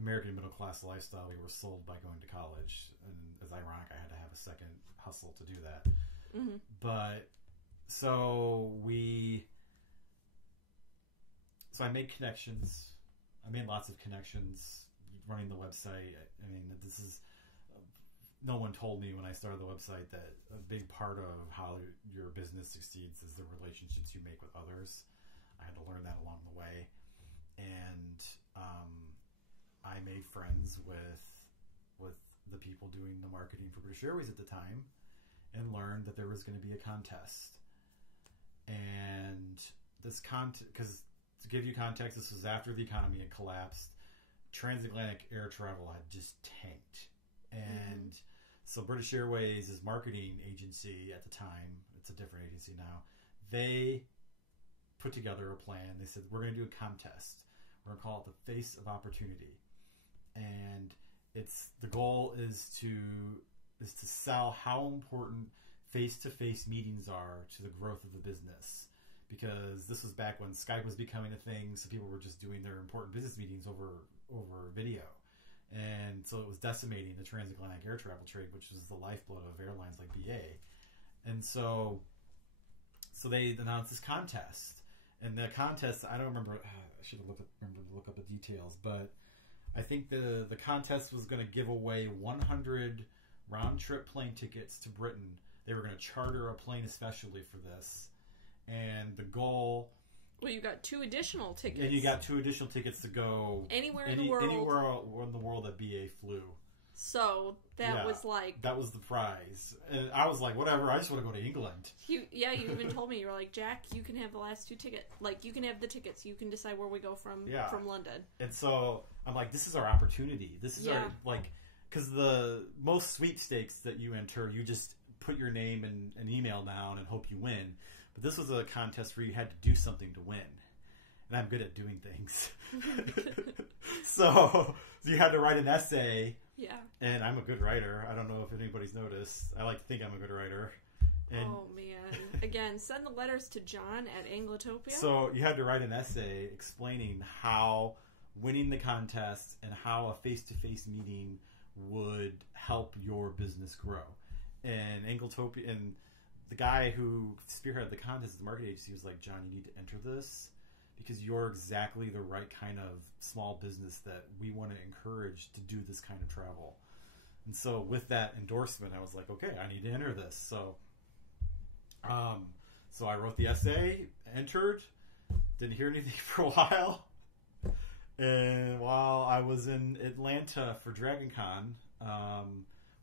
American middle class lifestyle we were sold by going to college. And it's ironic I had to have a second hustle to do that. Mm-hmm. But so I made connections. I made lots of connections running the website. I mean, no one told me when I started the website that a big part of how your business succeeds is the relationships you make with others. I had to learn that along the way. and I made friends with the people doing the marketing for British Airways at the time, and learned that there was going to be a contest. And this because to give you context, this was after the economy had collapsed. Transatlantic air travel had just tanked, and so British Airways' marketing agency at the time, it's a different agency now, they put together a plan. They said, we're going to do a contest. We're going to call it the Face of Opportunity, and the goal is to sell how important face-to-face meetings are to the growth of the business, because this was back when Skype was becoming a thing, so people were just doing their important business meetings over video, and so it was decimating the transatlantic air travel trade, which is the lifeblood of airlines like BA. And so they announced this contest, and the contest, I don't remember. I should have remembered to look up the details, but I think the contest was going to give away 100 round-trip plane tickets to Britain. They were going to charter a plane especially for this, and the goal. Well, you got 2 additional tickets. And you got 2 additional tickets to go anywhere in the world. Anywhere in the world that BA flew. So that was like... That was the prize. And I was like, whatever, I just want to go to England. You even told me, you were like, Jack, you can have the last 2 tickets. Like, you can have the tickets. You can decide where we go from London. And so I'm like, this is our opportunity. This is our, like... Because the most sweepstakes that you enter, you just put your name and an email down and hope you win. But this was a contest where you had to do something to win. And I'm good at doing things. So you had to write an essay. Yeah. And I'm a good writer. I don't know if anybody's noticed. I like to think I'm a good writer. And oh, man. Again, send the letters to John at Anglotopia. So you had to write an essay explaining how winning the contest and how a face-to-face meeting would help your business grow. And Anglotopia, and the guy who spearheaded the contest at the marketing agency was like, John, you need to enter this because you're exactly the right kind of small business that we want to encourage to do this kind of travel. And so with that endorsement, I was like, okay, I need to enter this. So I wrote the essay, entered, didn't hear anything for a while. And while I was in Atlanta for DragonCon,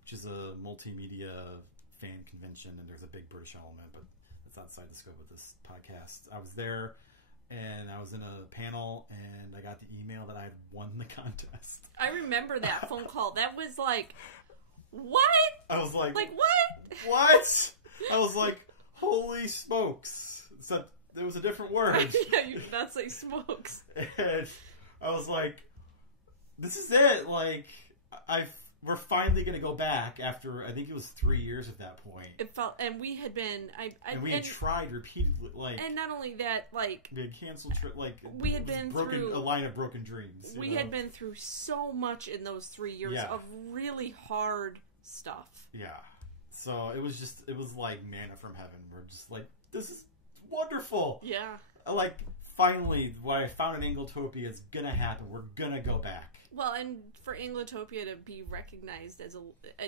which is a multimedia fan convention, and there's a big British element, but that's outside the scope of this podcast. I was there, and I was in a panel, and I got the email that I had won the contest. I remember that phone call. That was like, what? I was like, what? What? I was like, holy smokes. There was a different word. Yeah, you did not say smokes. And I was like, this is it. Like, we're finally going to go back after, I think it was 3 years at that point. It felt, and we had been, we had tried repeatedly, like, and not only that, like, we had canceled, we had been through a line of broken dreams. We had been through so much in those 3 years of really hard stuff. Yeah. So it was like manna from heaven. We're just like, this is wonderful. Yeah. Like, finally, what I found in Anglotopia is gonna happen. We're gonna go back. Well, and for Anglotopia to be recognized as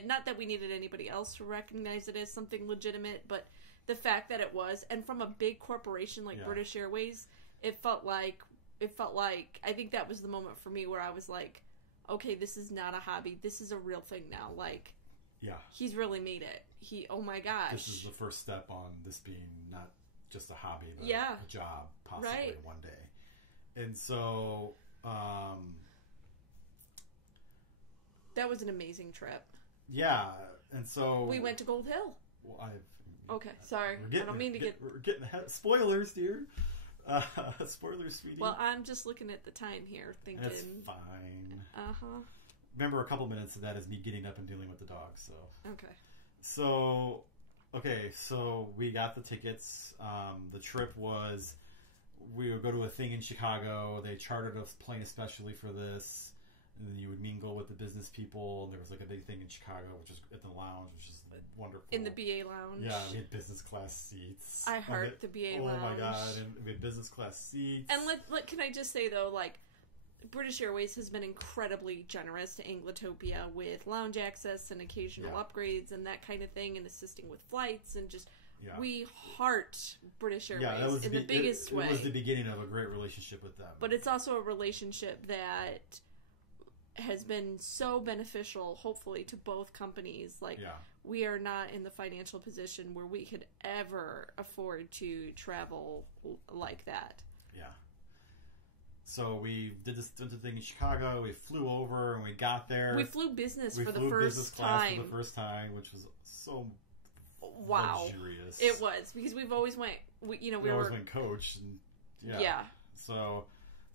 not that we needed anybody else to recognize it as something legitimate, but the fact that it was, and from a big corporation like British Airways, it felt like, I think that was the moment for me where I was like, okay, this is not a hobby. This is a real thing now. Like, he's really made it. Oh my gosh. This is the first step on this being not just a hobby, but a job, possibly one day. And so, that was an amazing trip. Yeah, and so we went to Gold Hill. Well, okay, sorry. I don't mean to we're getting spoilers, dear. Spoilers, sweetie. Well, I'm just looking at the time here, thinking that's fine. Remember, a couple minutes of that is me getting up and dealing with the dog. So so we got the tickets. The trip was, we would go to a thing in Chicago. They chartered a plane especially for this. And then you would mingle with the business people. And there was like a big thing in Chicago, which was at the lounge, which is like wonderful. In the BA lounge. Yeah, we had business class seats. I heart the BA lounge. Oh my god, and we had business class seats. And can I just say though, like, British Airways has been incredibly generous to Anglotopia with lounge access and occasional upgrades and that kind of thing, and assisting with flights and just Yeah. We heart British Airways that was in the biggest way. It was the beginning of a great relationship with them. But it's also a relationship that has been so beneficial, hopefully, to both companies. Like, we are not in the financial position where we could ever afford to travel like that. Yeah. So we did the thing in Chicago. We flew over and we got there. We flew business for the flew first business class time. for the first time, which was so luxurious. It was, because we've always went. We always went coach. And, So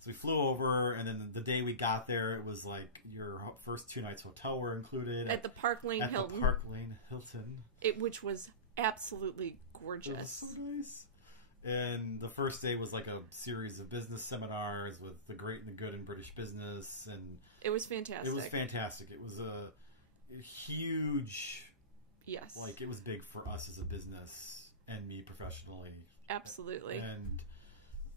we flew over, and then the day we got there, it was like your first 2 nights hotel were included at the Park Lane Hilton. The Park Lane Hilton, which was absolutely gorgeous. It was so nice. And the first day was like a series of business seminars with the great and the good in British business, and it was fantastic. It was fantastic. It was a huge, like it was big for us as a business and me professionally. Absolutely.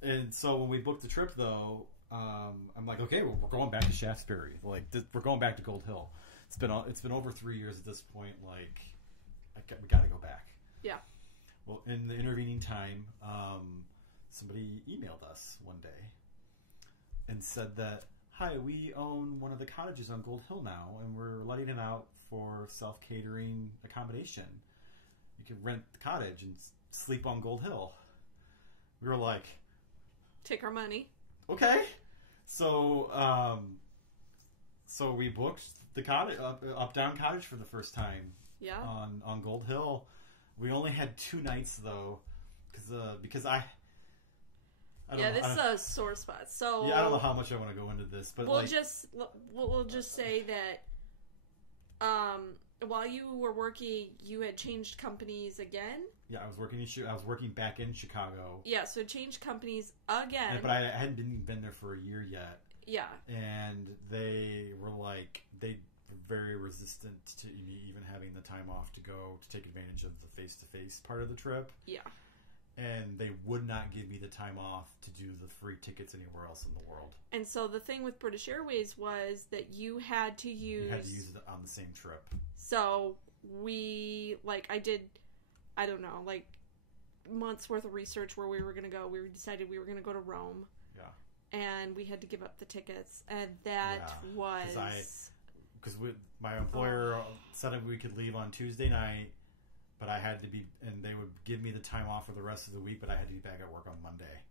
And so when we booked the trip, though, I'm like, okay, well, we're going back to Shaftesbury. Like, we're going back to Gold Hill. It's been over 3 years at this point. Like, we got to go back. Yeah. Well, in the intervening time, somebody emailed us one day and said that, hi, we own one of the cottages on Gold Hill now, and we're letting it out for self-catering accommodation. You can rent the cottage and sleep on Gold Hill. We were like, take our money. Okay. So we booked the cottage, up-down cottage for the first time. Yeah. On Gold Hill. We only had 2 nights though, because I don't know, this is a sore spot. So I don't know how much I want to go into this, but we'll just say that while you were working, you had changed companies again. Yeah, I was working back in Chicago. Yeah, so changed companies again. But I hadn't been there for a year yet. Yeah. And they were very resistant to me even having the time off to go to take advantage of the face-to-face part of the trip. Yeah. And they would not give me the time off to do the free tickets anywhere else in the world. And so the thing with British Airways was that you had to use it on the same trip. So I did, I don't know, like months worth of research where we were going to go. We decided we were going to go to Rome. Yeah. And we had to give up the tickets. And that was... Because my employer said we could leave on Tuesday night, but I had to be, and they would give me the time off for the rest of the week, but I had to be back at work on Monday.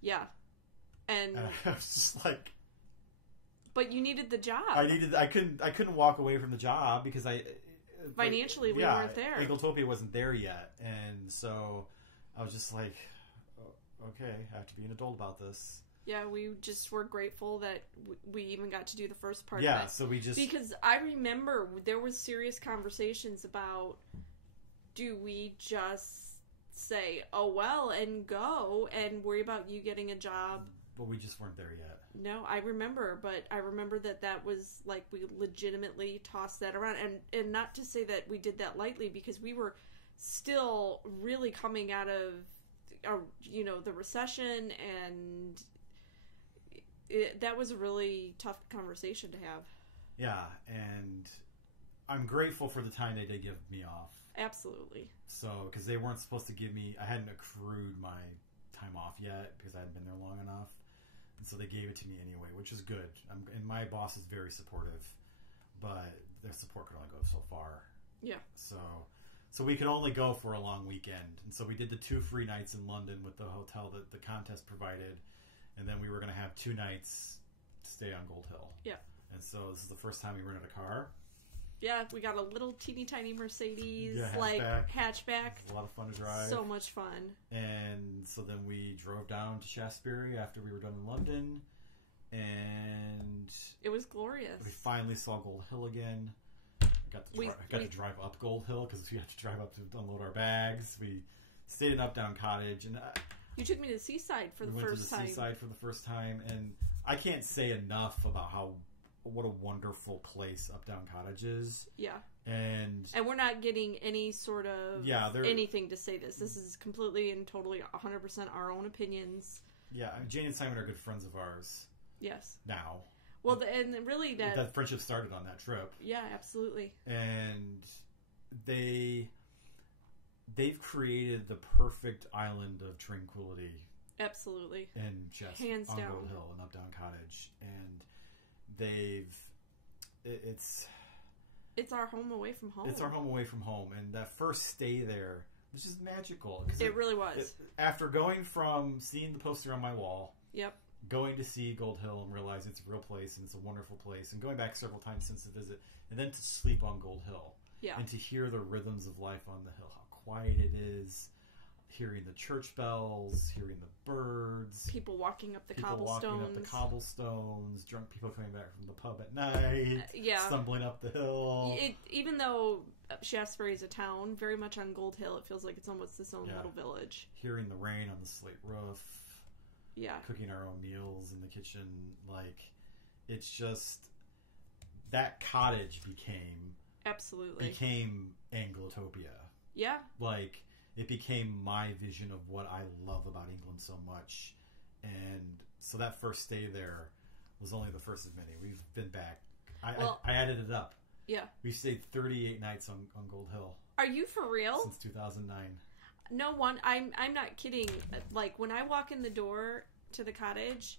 Yeah. And I was just like... But you needed the job. I couldn't walk away from the job because financially we weren't there. Anglotopia wasn't there yet, and so I was just like, okay, I have to be an adult about this. Yeah, we just were grateful that we even got to do the first part of it. Yeah, so we just... Because I remember there was serious conversations about, do we just say, oh well, and go, and worry about you getting a job? But we just weren't there yet. No, I remember that was like, we legitimately tossed that around. And not to say that we did that lightly, because we were still really coming out of, the recession, and... that was a really tough conversation to have. Yeah, and I'm grateful for the time they did give me off. Absolutely. So, because they weren't supposed to give me... I hadn't accrued my time off yet because I hadn't been there long enough. And so they gave it to me anyway, which is good. And my boss is very supportive, but their support could only go so far. Yeah. So we could only go for a long weekend. And so we did the 2 free nights in London with the hotel that the contest provided. And then we were going to have 2 nights to stay on Gold Hill. Yeah. And so this is the first time we rented a car. Yeah, we got a little teeny tiny Mercedes, hatchback. It was a lot of fun to drive. So much fun. And so then we drove down to Shaftesbury after we were done in London. And... it was glorious. We finally saw Gold Hill again. Got to drive up Gold Hill because we had to drive up to unload our bags. We stayed in Uptown Cottage, and... you took me to the seaside for the first time. Seaside for the first time, and I can't say enough about what a wonderful place Uptown Cottage is. Yeah. And we're not getting any sort of anything to say this. This is completely and totally 100% our own opinions. Yeah, Jane and Simon are good friends of ours. Yes. Now. Well, and really that friendship started on that trip. Yeah, absolutely. And they... they've created the perfect island of tranquility. Absolutely. And just hands on down. Gold Hill and Uptown Cottage, and it's our home away from home. It's our home away from home, and that first stay there was just magical. It really was. After going from seeing the poster on my wall, yep, going to see Gold Hill and realize it's a real place and it's a wonderful place, and going back several times since the visit, and then to sleep on Gold Hill, yeah, and to hear the rhythms of life on the hill, how quiet it is. Hearing the church bells, hearing the birds, people walking up the cobblestones, drunk people coming back from the pub at night, stumbling up the hill. Even though Shaftesbury is a town, very much on Gold Hill, it feels like it's almost its own little village. Hearing the rain on the slate roof, cooking our own meals in the kitchen, like it's just that cottage became Anglotopia. Yeah, like. It became my vision of what I love about England so much. And so that first stay there was only the first of many. We've been back. I added it up. Yeah. We stayed 38 nights on Gold Hill. Are you for real? Since 2009. No one. I'm not kidding. Like, when I walk in the door to the cottage,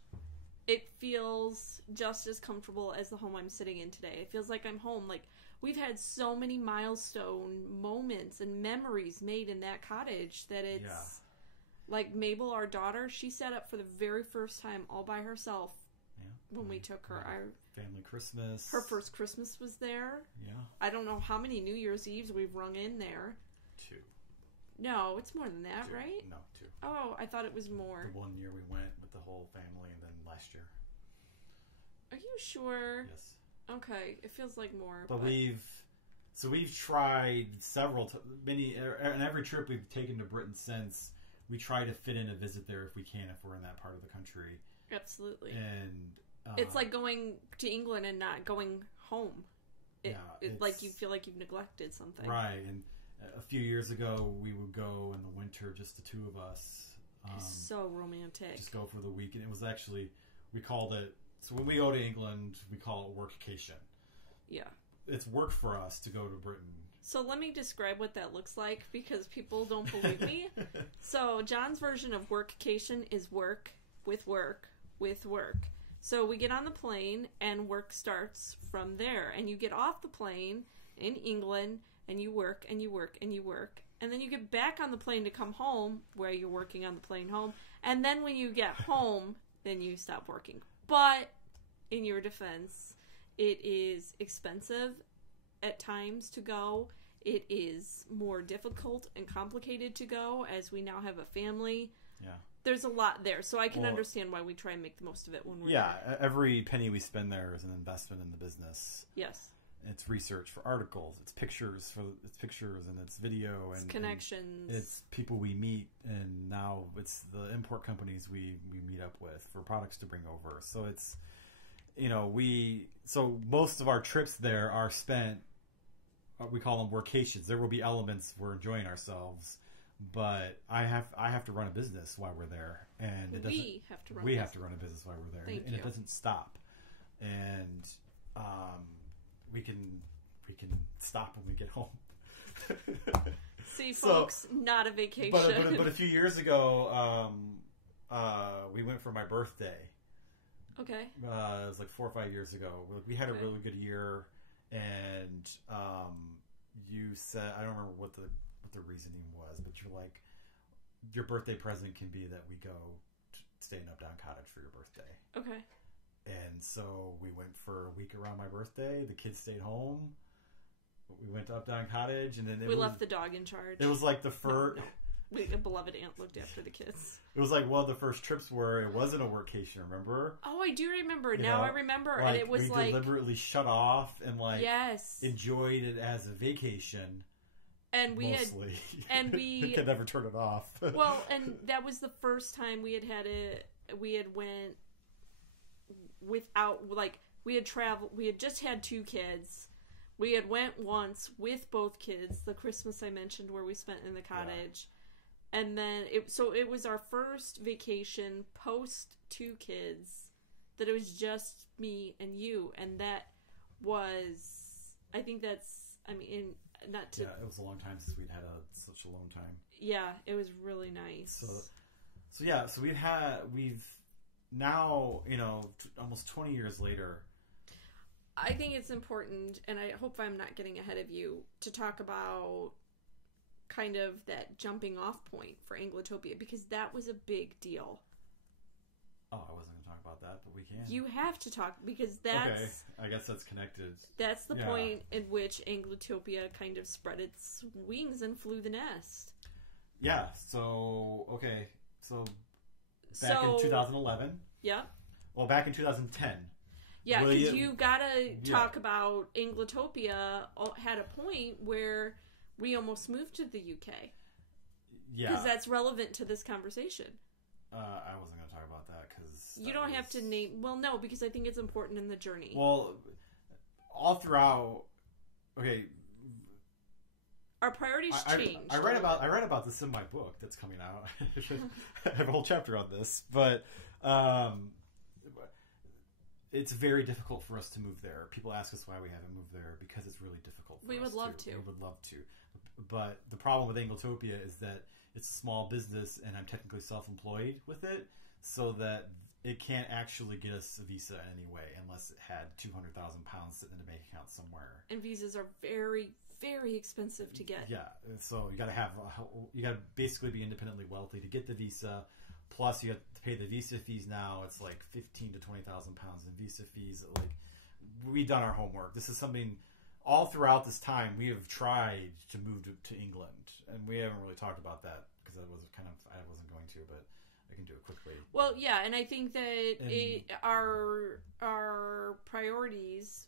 it feels just as comfortable as the home I'm sitting in today. It feels like I'm home. Like, we've had so many milestone moments and memories made in that cottage that it's like Mabel, our daughter, she sat up for the very first time all by herself when we took her. Our family Christmas. Her first Christmas was there. Yeah. I don't know how many New Year's Eves we've rung in there. 2. No, it's more than that, 2. right? No, 2. Oh, I thought it was more. The one year we went with the whole family, and then last year. Are you sure? Yes. Okay, it feels like more. But we've tried many, and every trip we've taken to Britain since, we try to fit in a visit there if we can, if we're in that part of the country. Absolutely. And it's like going to England and not going home. Like you feel like you've neglected something. Right, and a few years ago we would go in the winter, just the 2 of us. It's so romantic. Just go for the week, and it was actually, we called it, so when we go to England, we call it workcation. Yeah. It's work for us to go to Britain. So let me describe what that looks like, because people don't believe me. So John's version of workcation is work with work with work. So we get on the plane, and work starts from there. And you get off the plane in England, and you work, and you work, and you work. And then you get back on the plane to come home, where you're working on the plane home. And then when you get home, then you stop working. But in your defense, it is expensive at times to go. It is more difficult and complicated to go, as we now have a family. Yeah. There's a lot there, so I can understand why we try and make the most of it when we're there. Every penny we spend there is an investment in the business. Yes. It's research for articles, it's pictures and it's video, and it's connections. And it's people we meet, and now it's the import companies we meet up with for products to bring over. So it's, so most of our trips there are spent, we call them workations. There will be elements we're enjoying ourselves, but I have to run a business while we're there, and we have to run a business while we're there, and it doesn't stop. And we can stop when we get home. See, folks, not a vacation. But a few years ago, we went for my birthday. Okay. It was like 4 or 5 years ago. We had a really good year, and you said, I don't remember what the reasoning was, but you're like, your birthday present can be that we go stay in Uptown Cottage for your birthday. Okay. And so we went for a week around my birthday. The kids stayed home. We went to Uptown Cottage, and then we left the dog in charge. It was like the first. A beloved aunt looked after the kids. It was like one of the first trips where it wasn't a workation. Remember? Oh, I do remember. Now I remember, like, and it was we deliberately shut off and enjoyed it as a vacation. And we we could never turn it off. Well, and that was the first time we had went without, we had traveled. We had just had 2 kids. We had went once with both kids, the Christmas I mentioned where we spent in the cottage. Yeah. And then it was our first vacation post 2 kids that it was just me and you, and that was, I think that's, not to. Yeah, it was a long time since we'd had such a long time. Yeah, it was really nice. So we've now, almost 20 years later. I think it's important, and I hope I'm not getting ahead of you, to talk about kind of that jumping off point for Anglotopia, because that was a big deal. Oh, I wasn't going to talk about that, but we can. You have to talk, because that's... Okay, I guess that's connected. That's the point in which Anglotopia kind of spread its wings and flew the nest. Yeah, so back in 2011. Yeah. Well, back in 2010. Yeah, because you gotta talk about Anglotopia had a point where we almost moved to the UK. Yeah. Because that's relevant to this conversation. I wasn't going to talk about that because... You don't have to name... Well, no, because I think it's important in the journey. Well, all throughout... Okay. Our priorities changed. I read about this in my book that's coming out. I have a whole chapter on this. But it's very difficult for us to move there. People ask us why we haven't moved there, because it's really difficult for us. We would love to. We would love to. But the problem with Anglotopia is that it's a small business, and I'm technically self-employed with it, so that it can't actually get us a visa in any way unless it had £200,000 sitting in a bank account somewhere. And visas are very, very expensive to get. Yeah, so you got to basically be independently wealthy to get the visa. Plus, you have to pay the visa fees now. It's like £15,000 to £20,000 in visa fees. Like, we've done our homework. This is something all throughout this time we have tried to move to England, and we haven't really talked about that because I wasn't going to, but I can do it quickly. Well, yeah, and I think that our priorities,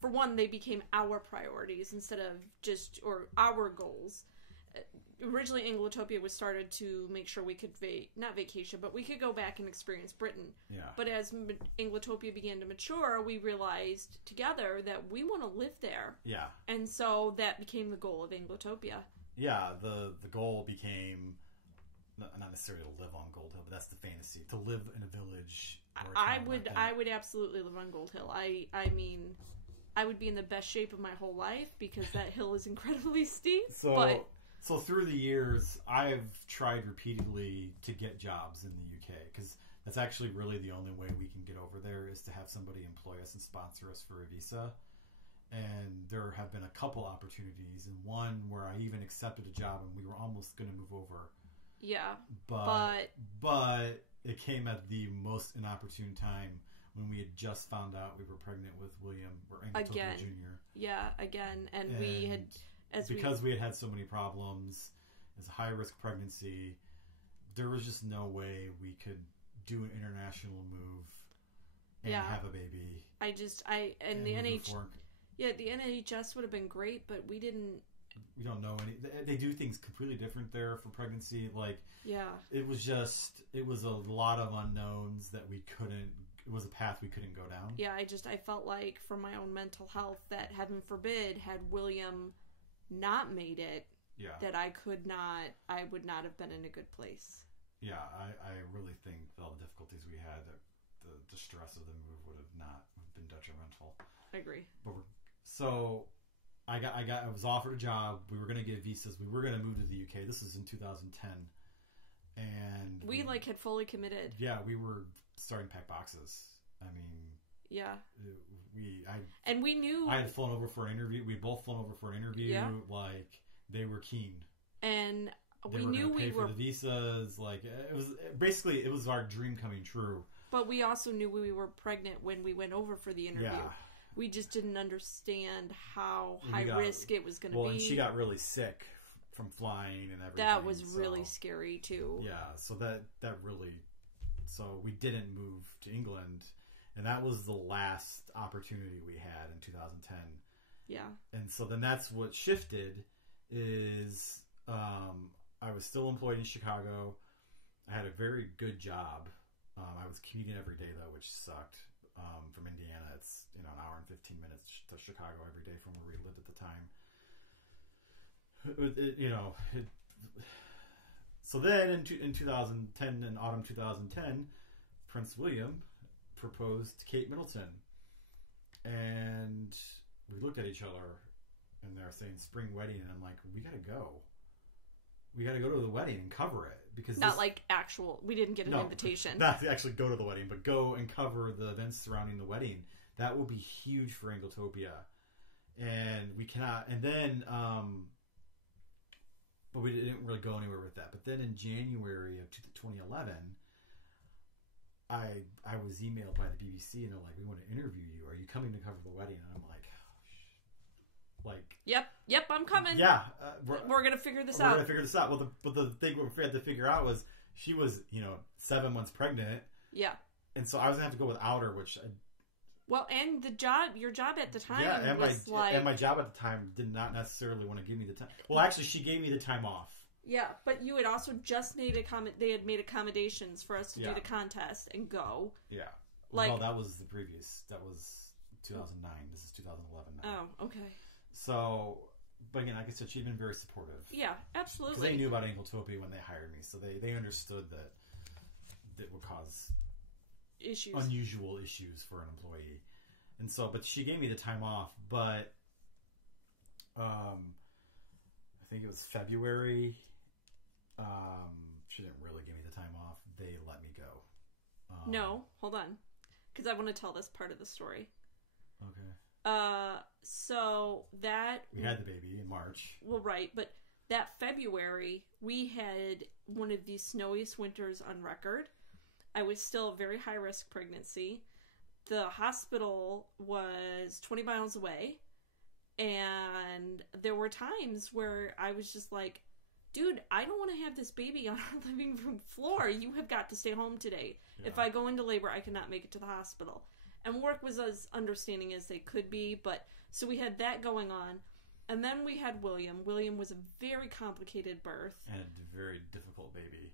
for one, they became our priorities instead of our goals. Originally, Anglotopia was started to make sure we could not vacation, but we could go back and experience Britain. Yeah. But as Anglotopia began to mature, we realized together that we want to live there. Yeah. And so that became the goal of Anglotopia. Yeah, the goal became not necessarily to live on Gold Hill, but that's the fantasy, to live in a village. I would absolutely live on Gold Hill. I mean, I would be in the best shape of my whole life because that hill is incredibly steep. So through the years, I've tried repeatedly to get jobs in the UK, because that's actually really the only way we can get over there, is to have somebody employ us and sponsor us for a visa. And there have been a couple opportunities, and one where I even accepted a job and we were almost going to move over. Yeah. But it came at the most inopportune time when we had just found out we were pregnant with William, or Anglotopia Jr. Yeah, again. And we had... Because we had so many problems, it's a high-risk pregnancy, there was just no way we could do an international move and have a baby. The NHS would have been great, but we don't know any. They do things completely different there for pregnancy. It was a lot of unknowns that we couldn't. It was a path we couldn't go down. Yeah, I felt like for my own mental health that, heaven forbid, had William not made it, that I would not have been in a good place. Yeah, I really think with all the difficulties we had, the stress of the move would have not been detrimental. I agree. I was offered a job. We were going to get visas. We were going to move to the UK. This was in 2010, and we had fully committed. Yeah, we were starting to pack boxes. I mean, yeah. We knew I had flown over for an interview. We had both flown over for an interview. Yeah. They were keen, and we knew we were for the visas. It was our dream coming true. But we also knew we were pregnant when we went over for the interview. Yeah. We just didn't understand how high risk it was going to be. And she got really sick from flying and everything. That was really scary too. Yeah, so that really, so we didn't move to England. And that was the last opportunity we had in 2010. Yeah. And so then that's what shifted is I was still employed in Chicago. I had a very good job. I was commuting every day, though, which sucked. From Indiana, it's an hour and 15 minutes to Chicago every day from where we lived at the time. So then in 2010, in autumn 2010, Prince William proposed to Kate Middleton, and we looked at each other and they're saying spring wedding, and I'm like, we gotta go. We gotta go to the wedding and cover it because not like actual. We didn't get an invitation. Not to actually go to the wedding, but go and cover the events surrounding the wedding. That will be huge for Anglotopia, and we cannot. And then, but we didn't really go anywhere with that. But then in January of 2011. I was emailed by the BBC and they're like, we want to interview you. Are you coming to cover the wedding? And I'm like, yep, I'm coming. Yeah, we're gonna figure this out. We're gonna figure this out. Well, the thing we had to figure out was she was 7 months pregnant. Yeah, and so I was gonna have to go without her, which. And your job at the time, and my job at the time did not necessarily want to give me the time. Well, actually, she gave me the time off. Yeah, but you had also just made they had made accommodations for us to do the contest and go. Yeah. Well, that was that was 2009. This is 2011 now. Oh, okay. So, but again, like I said, she'd been very supportive. Yeah, absolutely. Because they knew about Anglotopia when they hired me, so they understood that it would cause unusual issues for an employee. And so, but she gave me the time off, but I think it was February. She didn't really give me the time off. They let me go. No, hold on, because I want to tell this part of the story. Okay. So that we had the baby in March. Well, right, but that February we had one of the snowiest winters on record. I was still a very high risk pregnancy. The hospital was 20 miles away, and there were times where I was just like, dude, I don't want to have this baby on our living room floor. You have got to stay home today. Yeah. If I go into labor, I cannot make it to the hospital. And work was as understanding as they could be, but so we had that going on. And then we had William. William was a very complicated birth. And a very difficult baby.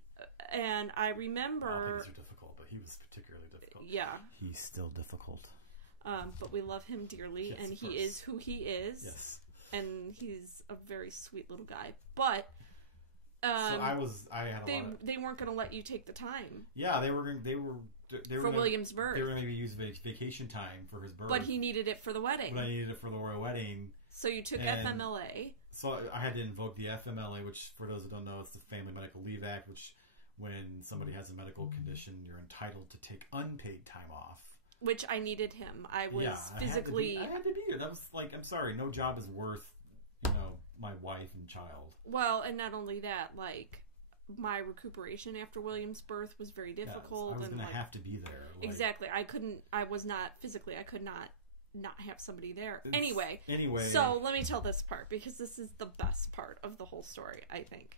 And I remember... All babies are difficult, but he was particularly difficult. Yeah. He's still difficult. But we love him dearly, yes, and he is who he is. Yes. And he's a very sweet little guy. But... so I had they weren't going to let you take the time. Yeah, they were for William's birth. They were maybe use vacation time for his birth. But he needed it for the wedding. But I needed it for the royal wedding. So you took FMLA. So I had to invoke the FMLA, which for those who don't know, it's the Family Medical Leave Act, which when somebody has a medical condition, you're entitled to take unpaid time off. Which I needed him. I was physically... I had to be here. That was like, I'm sorry, no job is worth, my wife and child. Well, and not only that, like, my recuperation after William's birth was very difficult. I was going to like, have to be there. Exactly. I could not have somebody there. Anyway. So let me tell this part, because this is the best part of the whole story, I think.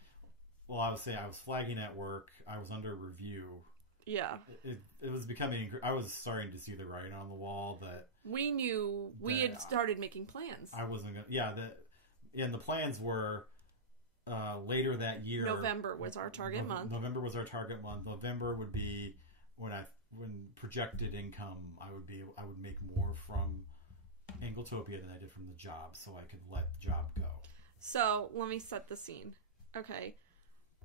Well, I was saying, I was flagging at work. I was under review. Yeah. It was becoming... I was starting to see the writing on the wall that... We knew... We had started making plans. I wasn't going to... Yeah, and the plans were later that year. November was our target month. November was our target month. November would be when projected income, I would make more from Anglotopia than I did from the job, so I could let the job go. So let me set the scene. Okay.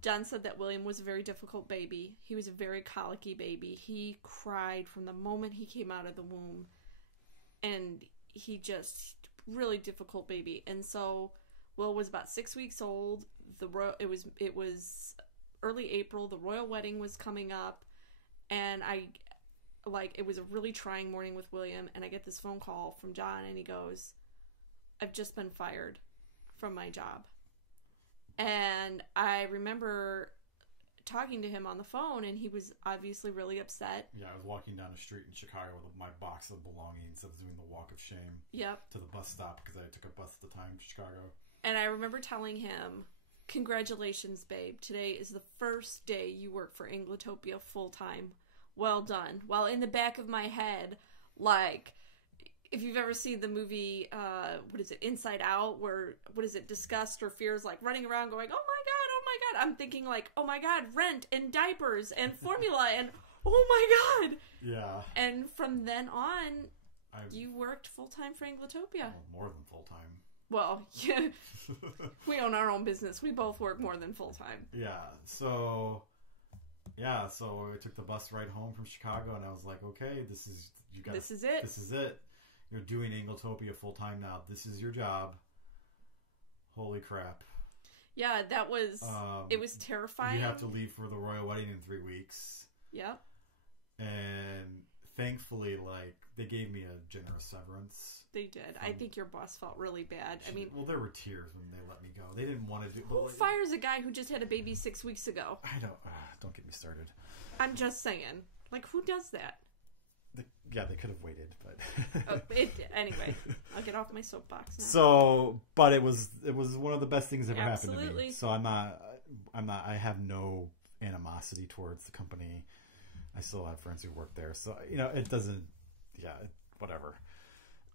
John said that William was a very difficult baby. He was a very colicky baby. He cried from the moment he came out of the womb. And he just... really difficult baby. And so Will was about 6 weeks old. It was early April. The royal wedding was coming up, and it was a really trying morning with William, and I get this phone call from John, and he goes, I've just been fired from my job. And I remember talking to him on the phone, and he was obviously really upset. Yeah, I was walking down the street in Chicago with my box of belongings. I was doing the walk of shame. Yep. To the bus stop because I took a bus at the time to Chicago. And I remember telling him, congratulations, babe. Today is the first day you work for Anglotopia full-time. Well done. While in the back of my head, like, if you've ever seen the movie, Inside Out, where, Disgust or Fear is, like, running around going, oh my god, I'm thinking like, oh my god, rent and diapers and formula and oh my god. Yeah. And from then on, you worked full-time for Anglotopia. Well, more than full-time. Well, yeah. We own our own business. We both work more than full-time. Yeah. So I took the bus ride home from Chicago, and I was like, okay, this is it. This is it. You're doing Anglotopia full-time now. This is your job. Holy crap. Yeah, that was... it was terrifying. You have to leave for the royal wedding in 3 weeks. Yep. And thankfully, like, they gave me a generous severance. They did. I think your boss felt really bad. I mean... Well, there were tears when they let me go. They didn't want to do... Who fires a guy who just had a baby 6 weeks ago? I don't... don't get me started. I'm just saying. Like, who does that? Yeah, they could have waited, but... Anyway, I'll get off my soapbox now. So, but it was one of the best things that ever happened to me. So I have no animosity towards the company. I still have friends who work there. So, it doesn't... Yeah, whatever.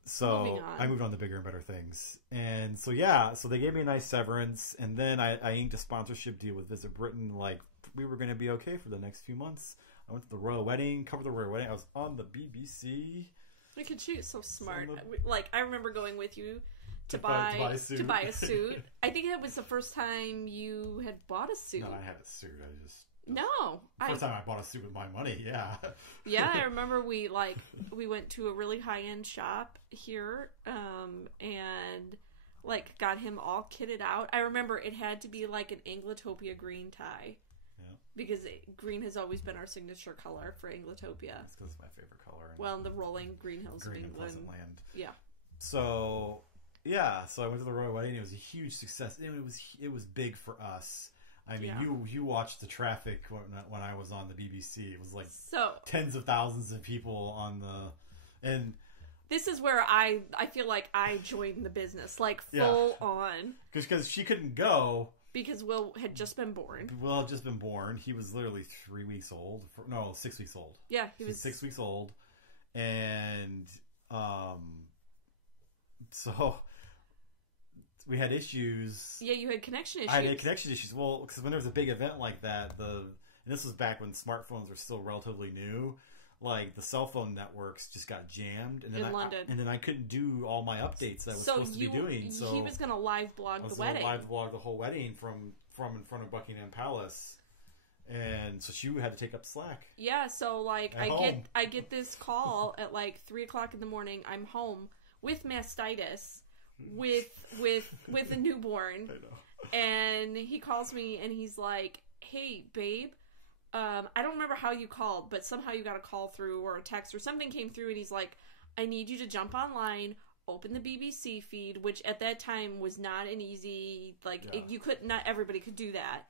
So I moved on to bigger and better things. And so, so they gave me a nice severance. And then I inked a sponsorship deal with Visit Britain. Like, we were going to be okay for the next few months. I went to the royal wedding, covered the royal wedding. I was on the BBC. Look at you, so smart. Like, I remember going with you to buy a suit. I think it was the first time you had bought a suit. No, I had a suit. First time I bought a suit with my money, yeah. Yeah, I remember we went to a really high-end shop here, and like got him all kitted out. I remember it had to be like an Anglotopia green tie. Yeah. Because green has always been our signature color for Anglotopia. That's because it's my favorite color. Well, in the rolling green hills of England. Pleasant land. Yeah. So I went to the royal wedding. It was a huge success. It was big for us. I mean, you watched the traffic when I was on the BBC. It was like tens of thousands of people and this is where I feel like I joined the business, like full on. Because she couldn't go. Because Will had just been born. Will had just been born. He was literally 6 weeks old. Yeah, he was 6 weeks old, and so we had issues. Yeah, you had connection issues. I had connection issues. Well, because when there was a big event like that, and this was back when smartphones were still relatively new. Like the cell phone networks just got jammed, and then I couldn't do all my updates that I was supposed to be doing. So he was going to live blog the wedding. Live blog the whole wedding from in front of Buckingham Palace, and so she had to take up slack. Yeah, so like I get this call at like 3:00 in the morning. I'm home with mastitis, with a newborn, and he calls me and he's like, "Hey, babe." I don't remember how you called, but somehow you got a call through or a text or something came through, and he's like, I need you to jump online, open the BBC feed, which at that time was not an easy, not everybody could do that.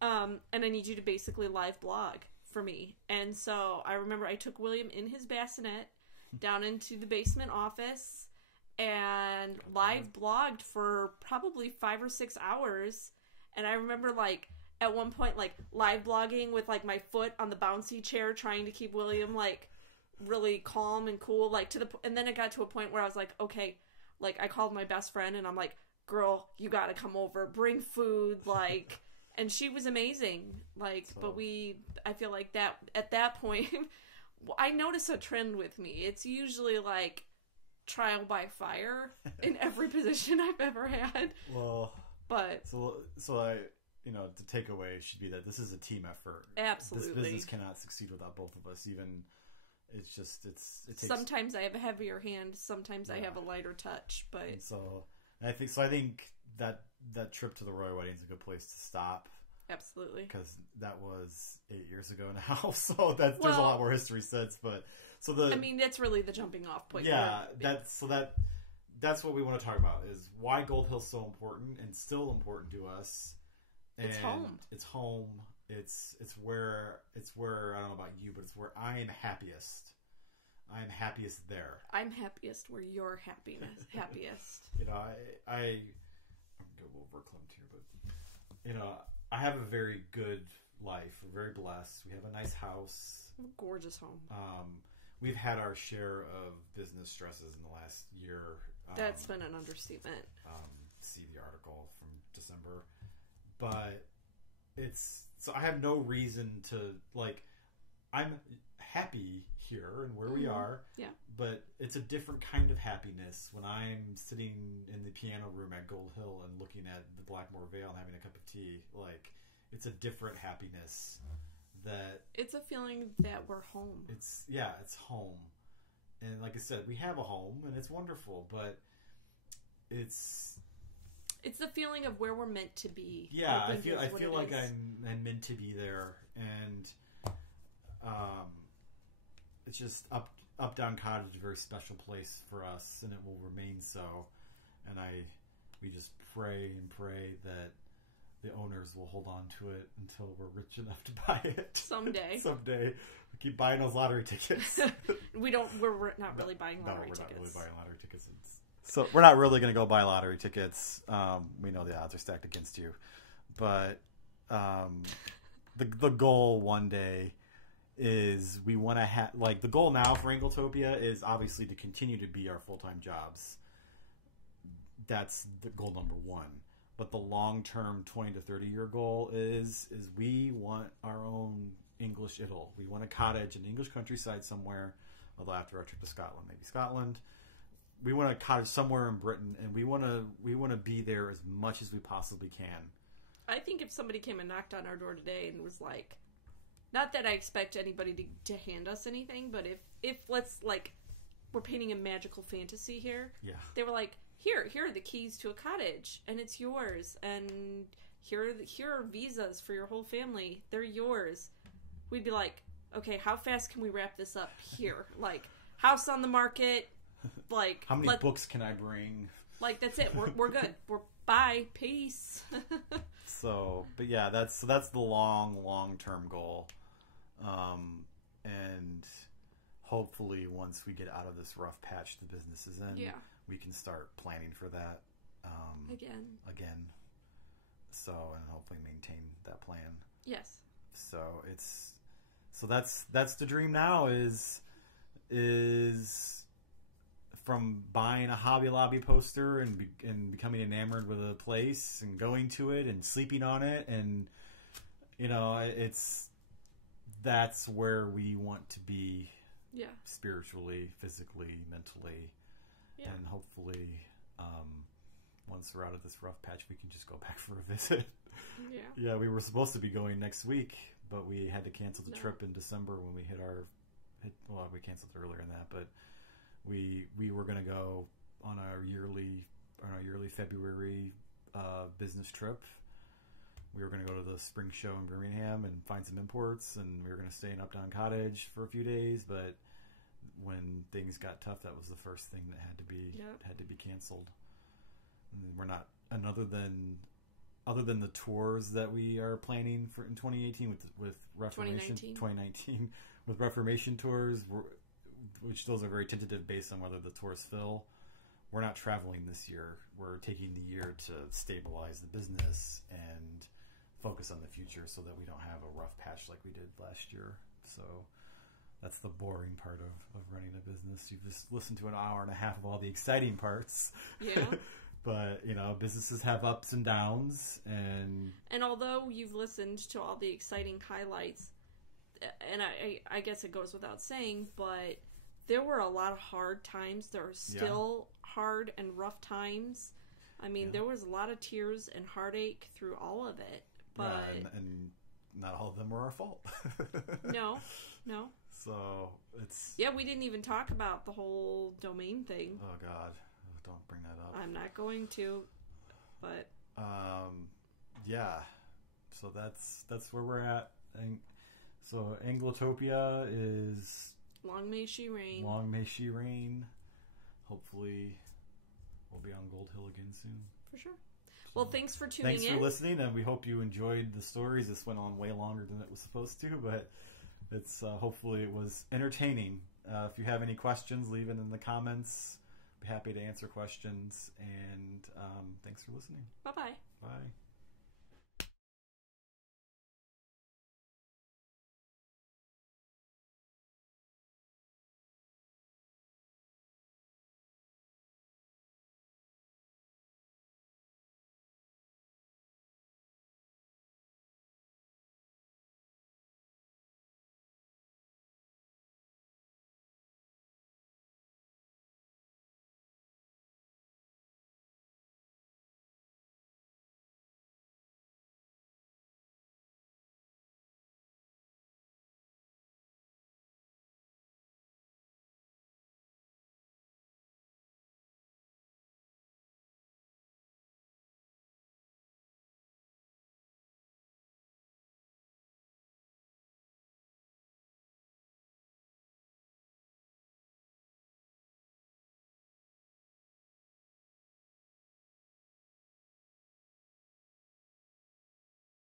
And I need you to basically live blog for me. And so I remember I took William in his bassinet down into the basement office and live blogged for probably 5 or 6 hours. And I remember like, at one point, like, live blogging with, like, my foot on the bouncy chair trying to keep William, like, really calm and cool, like, and then it got to a point where I was like, okay, like, I called my best friend, and I'm like, girl, you gotta come over, bring food, like, and she was amazing, like, but I feel like that, at that point, I notice a trend with me. It's usually, like, trial by fire in every position I've ever had. Well, but... So I... the takeaway should be that this is a team effort. Absolutely. This business cannot succeed without both of us. Even, it takes... Sometimes I have a heavier hand. Sometimes I have a lighter touch. But I think that trip to the royal wedding is a good place to stop. Absolutely. Because that was 8 years ago now. So there's a lot more history since. But I mean, that's really the jumping off point. Yeah. That's what we want to talk about is why Gold Hill's so important and still important to us. It's home. It's home. It's where I don't know about you, but it's where I am happiest. I am happiest there. I'm happiest where you're happiest. I'm go over verklempt here, but I have a very good life. We're very blessed. We have a nice house. A gorgeous home. We've had our share of business stresses in the last year. That's been an understatement. See the article from December. But I have no reason to, like, I'm happy here and where we are. Yeah. But it's a different kind of happiness when I'm sitting in the piano room at Gold Hill and looking at the Blackmore Vale and having a cup of tea. Like, it's a different happiness that... It's a feeling that we're home. It's home. And like I said, we have a home and it's wonderful, but it's It's the feeling of where we're meant to be. Yeah, I feel like I'm meant to be there, and it's just up down cottage, a very special place for us, and it will remain so. And we just pray that the owners will hold on to it until we're rich enough to buy it. Someday. We keep buying those lottery tickets. We're not really buying lottery tickets. We're not really buying lottery tickets. So we're not really going to go buy lottery tickets. We know the odds are stacked against you. But the goal one day is we want to have... Like, the goal now for Anglotopia is obviously to continue to be our full-time jobs. That's the goal number one. But the long-term 20 to 30-year goal is we want our own English idyll. We want a cottage in the English countryside somewhere, although after our trip to Scotland, maybe Scotland. We want a cottage somewhere in Britain, and we want to be there as much as we possibly can. I think if somebody came and knocked on our door today and was like, not that I expect anybody to hand us anything, but if let's, like, we're painting a magical fantasy here. Yeah. They were like, Here are the keys to a cottage, and it's yours. And here are visas for your whole family. They're yours. We'd be like, okay, how fast can we wrap this up here? Like, house on the market. Like, how many books can I bring? Like, that's it. We're good. Bye. Peace. But yeah, that's the long-term goal. And hopefully once we get out of this rough patch the business is in, we can start planning for that again. So, and hopefully maintain that plan. Yes. So that's the dream now is from buying a Hobby Lobby poster and becoming enamored with a place and going to it and sleeping on it, and that's where we want to be. Yeah. Spiritually, physically, mentally. Yeah. And hopefully, once we're out of this rough patch, we can just go back for a visit. Yeah. Yeah, we were supposed to be going next week, but we had to cancel the trip in December when we we canceled earlier than that, but we were going to go on our yearly February business trip. We were going to go to the spring show in Birmingham and find some imports, and we were going to stay in Uptown Cottage for a few days, but when things got tough, that was the first thing that had to be canceled. And we're not, and other than the tours that we are planning for in 2018 with Reformation 2019 with Reformation tours, which those are very tentative based on whether the tours fill. We're not traveling this year. We're taking the year to stabilize the business and focus on the future so that we don't have a rough patch like we did last year. So that's the boring part of running a business. You've just listened to an hour and a half of all the exciting parts. Yeah. But, businesses have ups and downs. And although you've listened to all the exciting highlights, and I guess it goes without saying, but there were a lot of hard times. There are still hard and rough times. I mean, there was a lot of tears and heartache through all of it. But and not all of them were our fault. No. So it's... Yeah, we didn't even talk about the whole domain thing. Oh, God. Don't bring that up. I'm not going to, but... Yeah. So that's where we're at. And so Anglotopia is... Long may she reign. Long may she reign. Hopefully we'll be on Gold Hill again soon. For sure. Well, thanks for tuning in. Thanks for listening, and we hope you enjoyed the stories. This went on way longer than it was supposed to, but it's hopefully it was entertaining. If you have any questions, leave it in the comments. Be happy to answer questions, and thanks for listening. Bye-bye. Bye.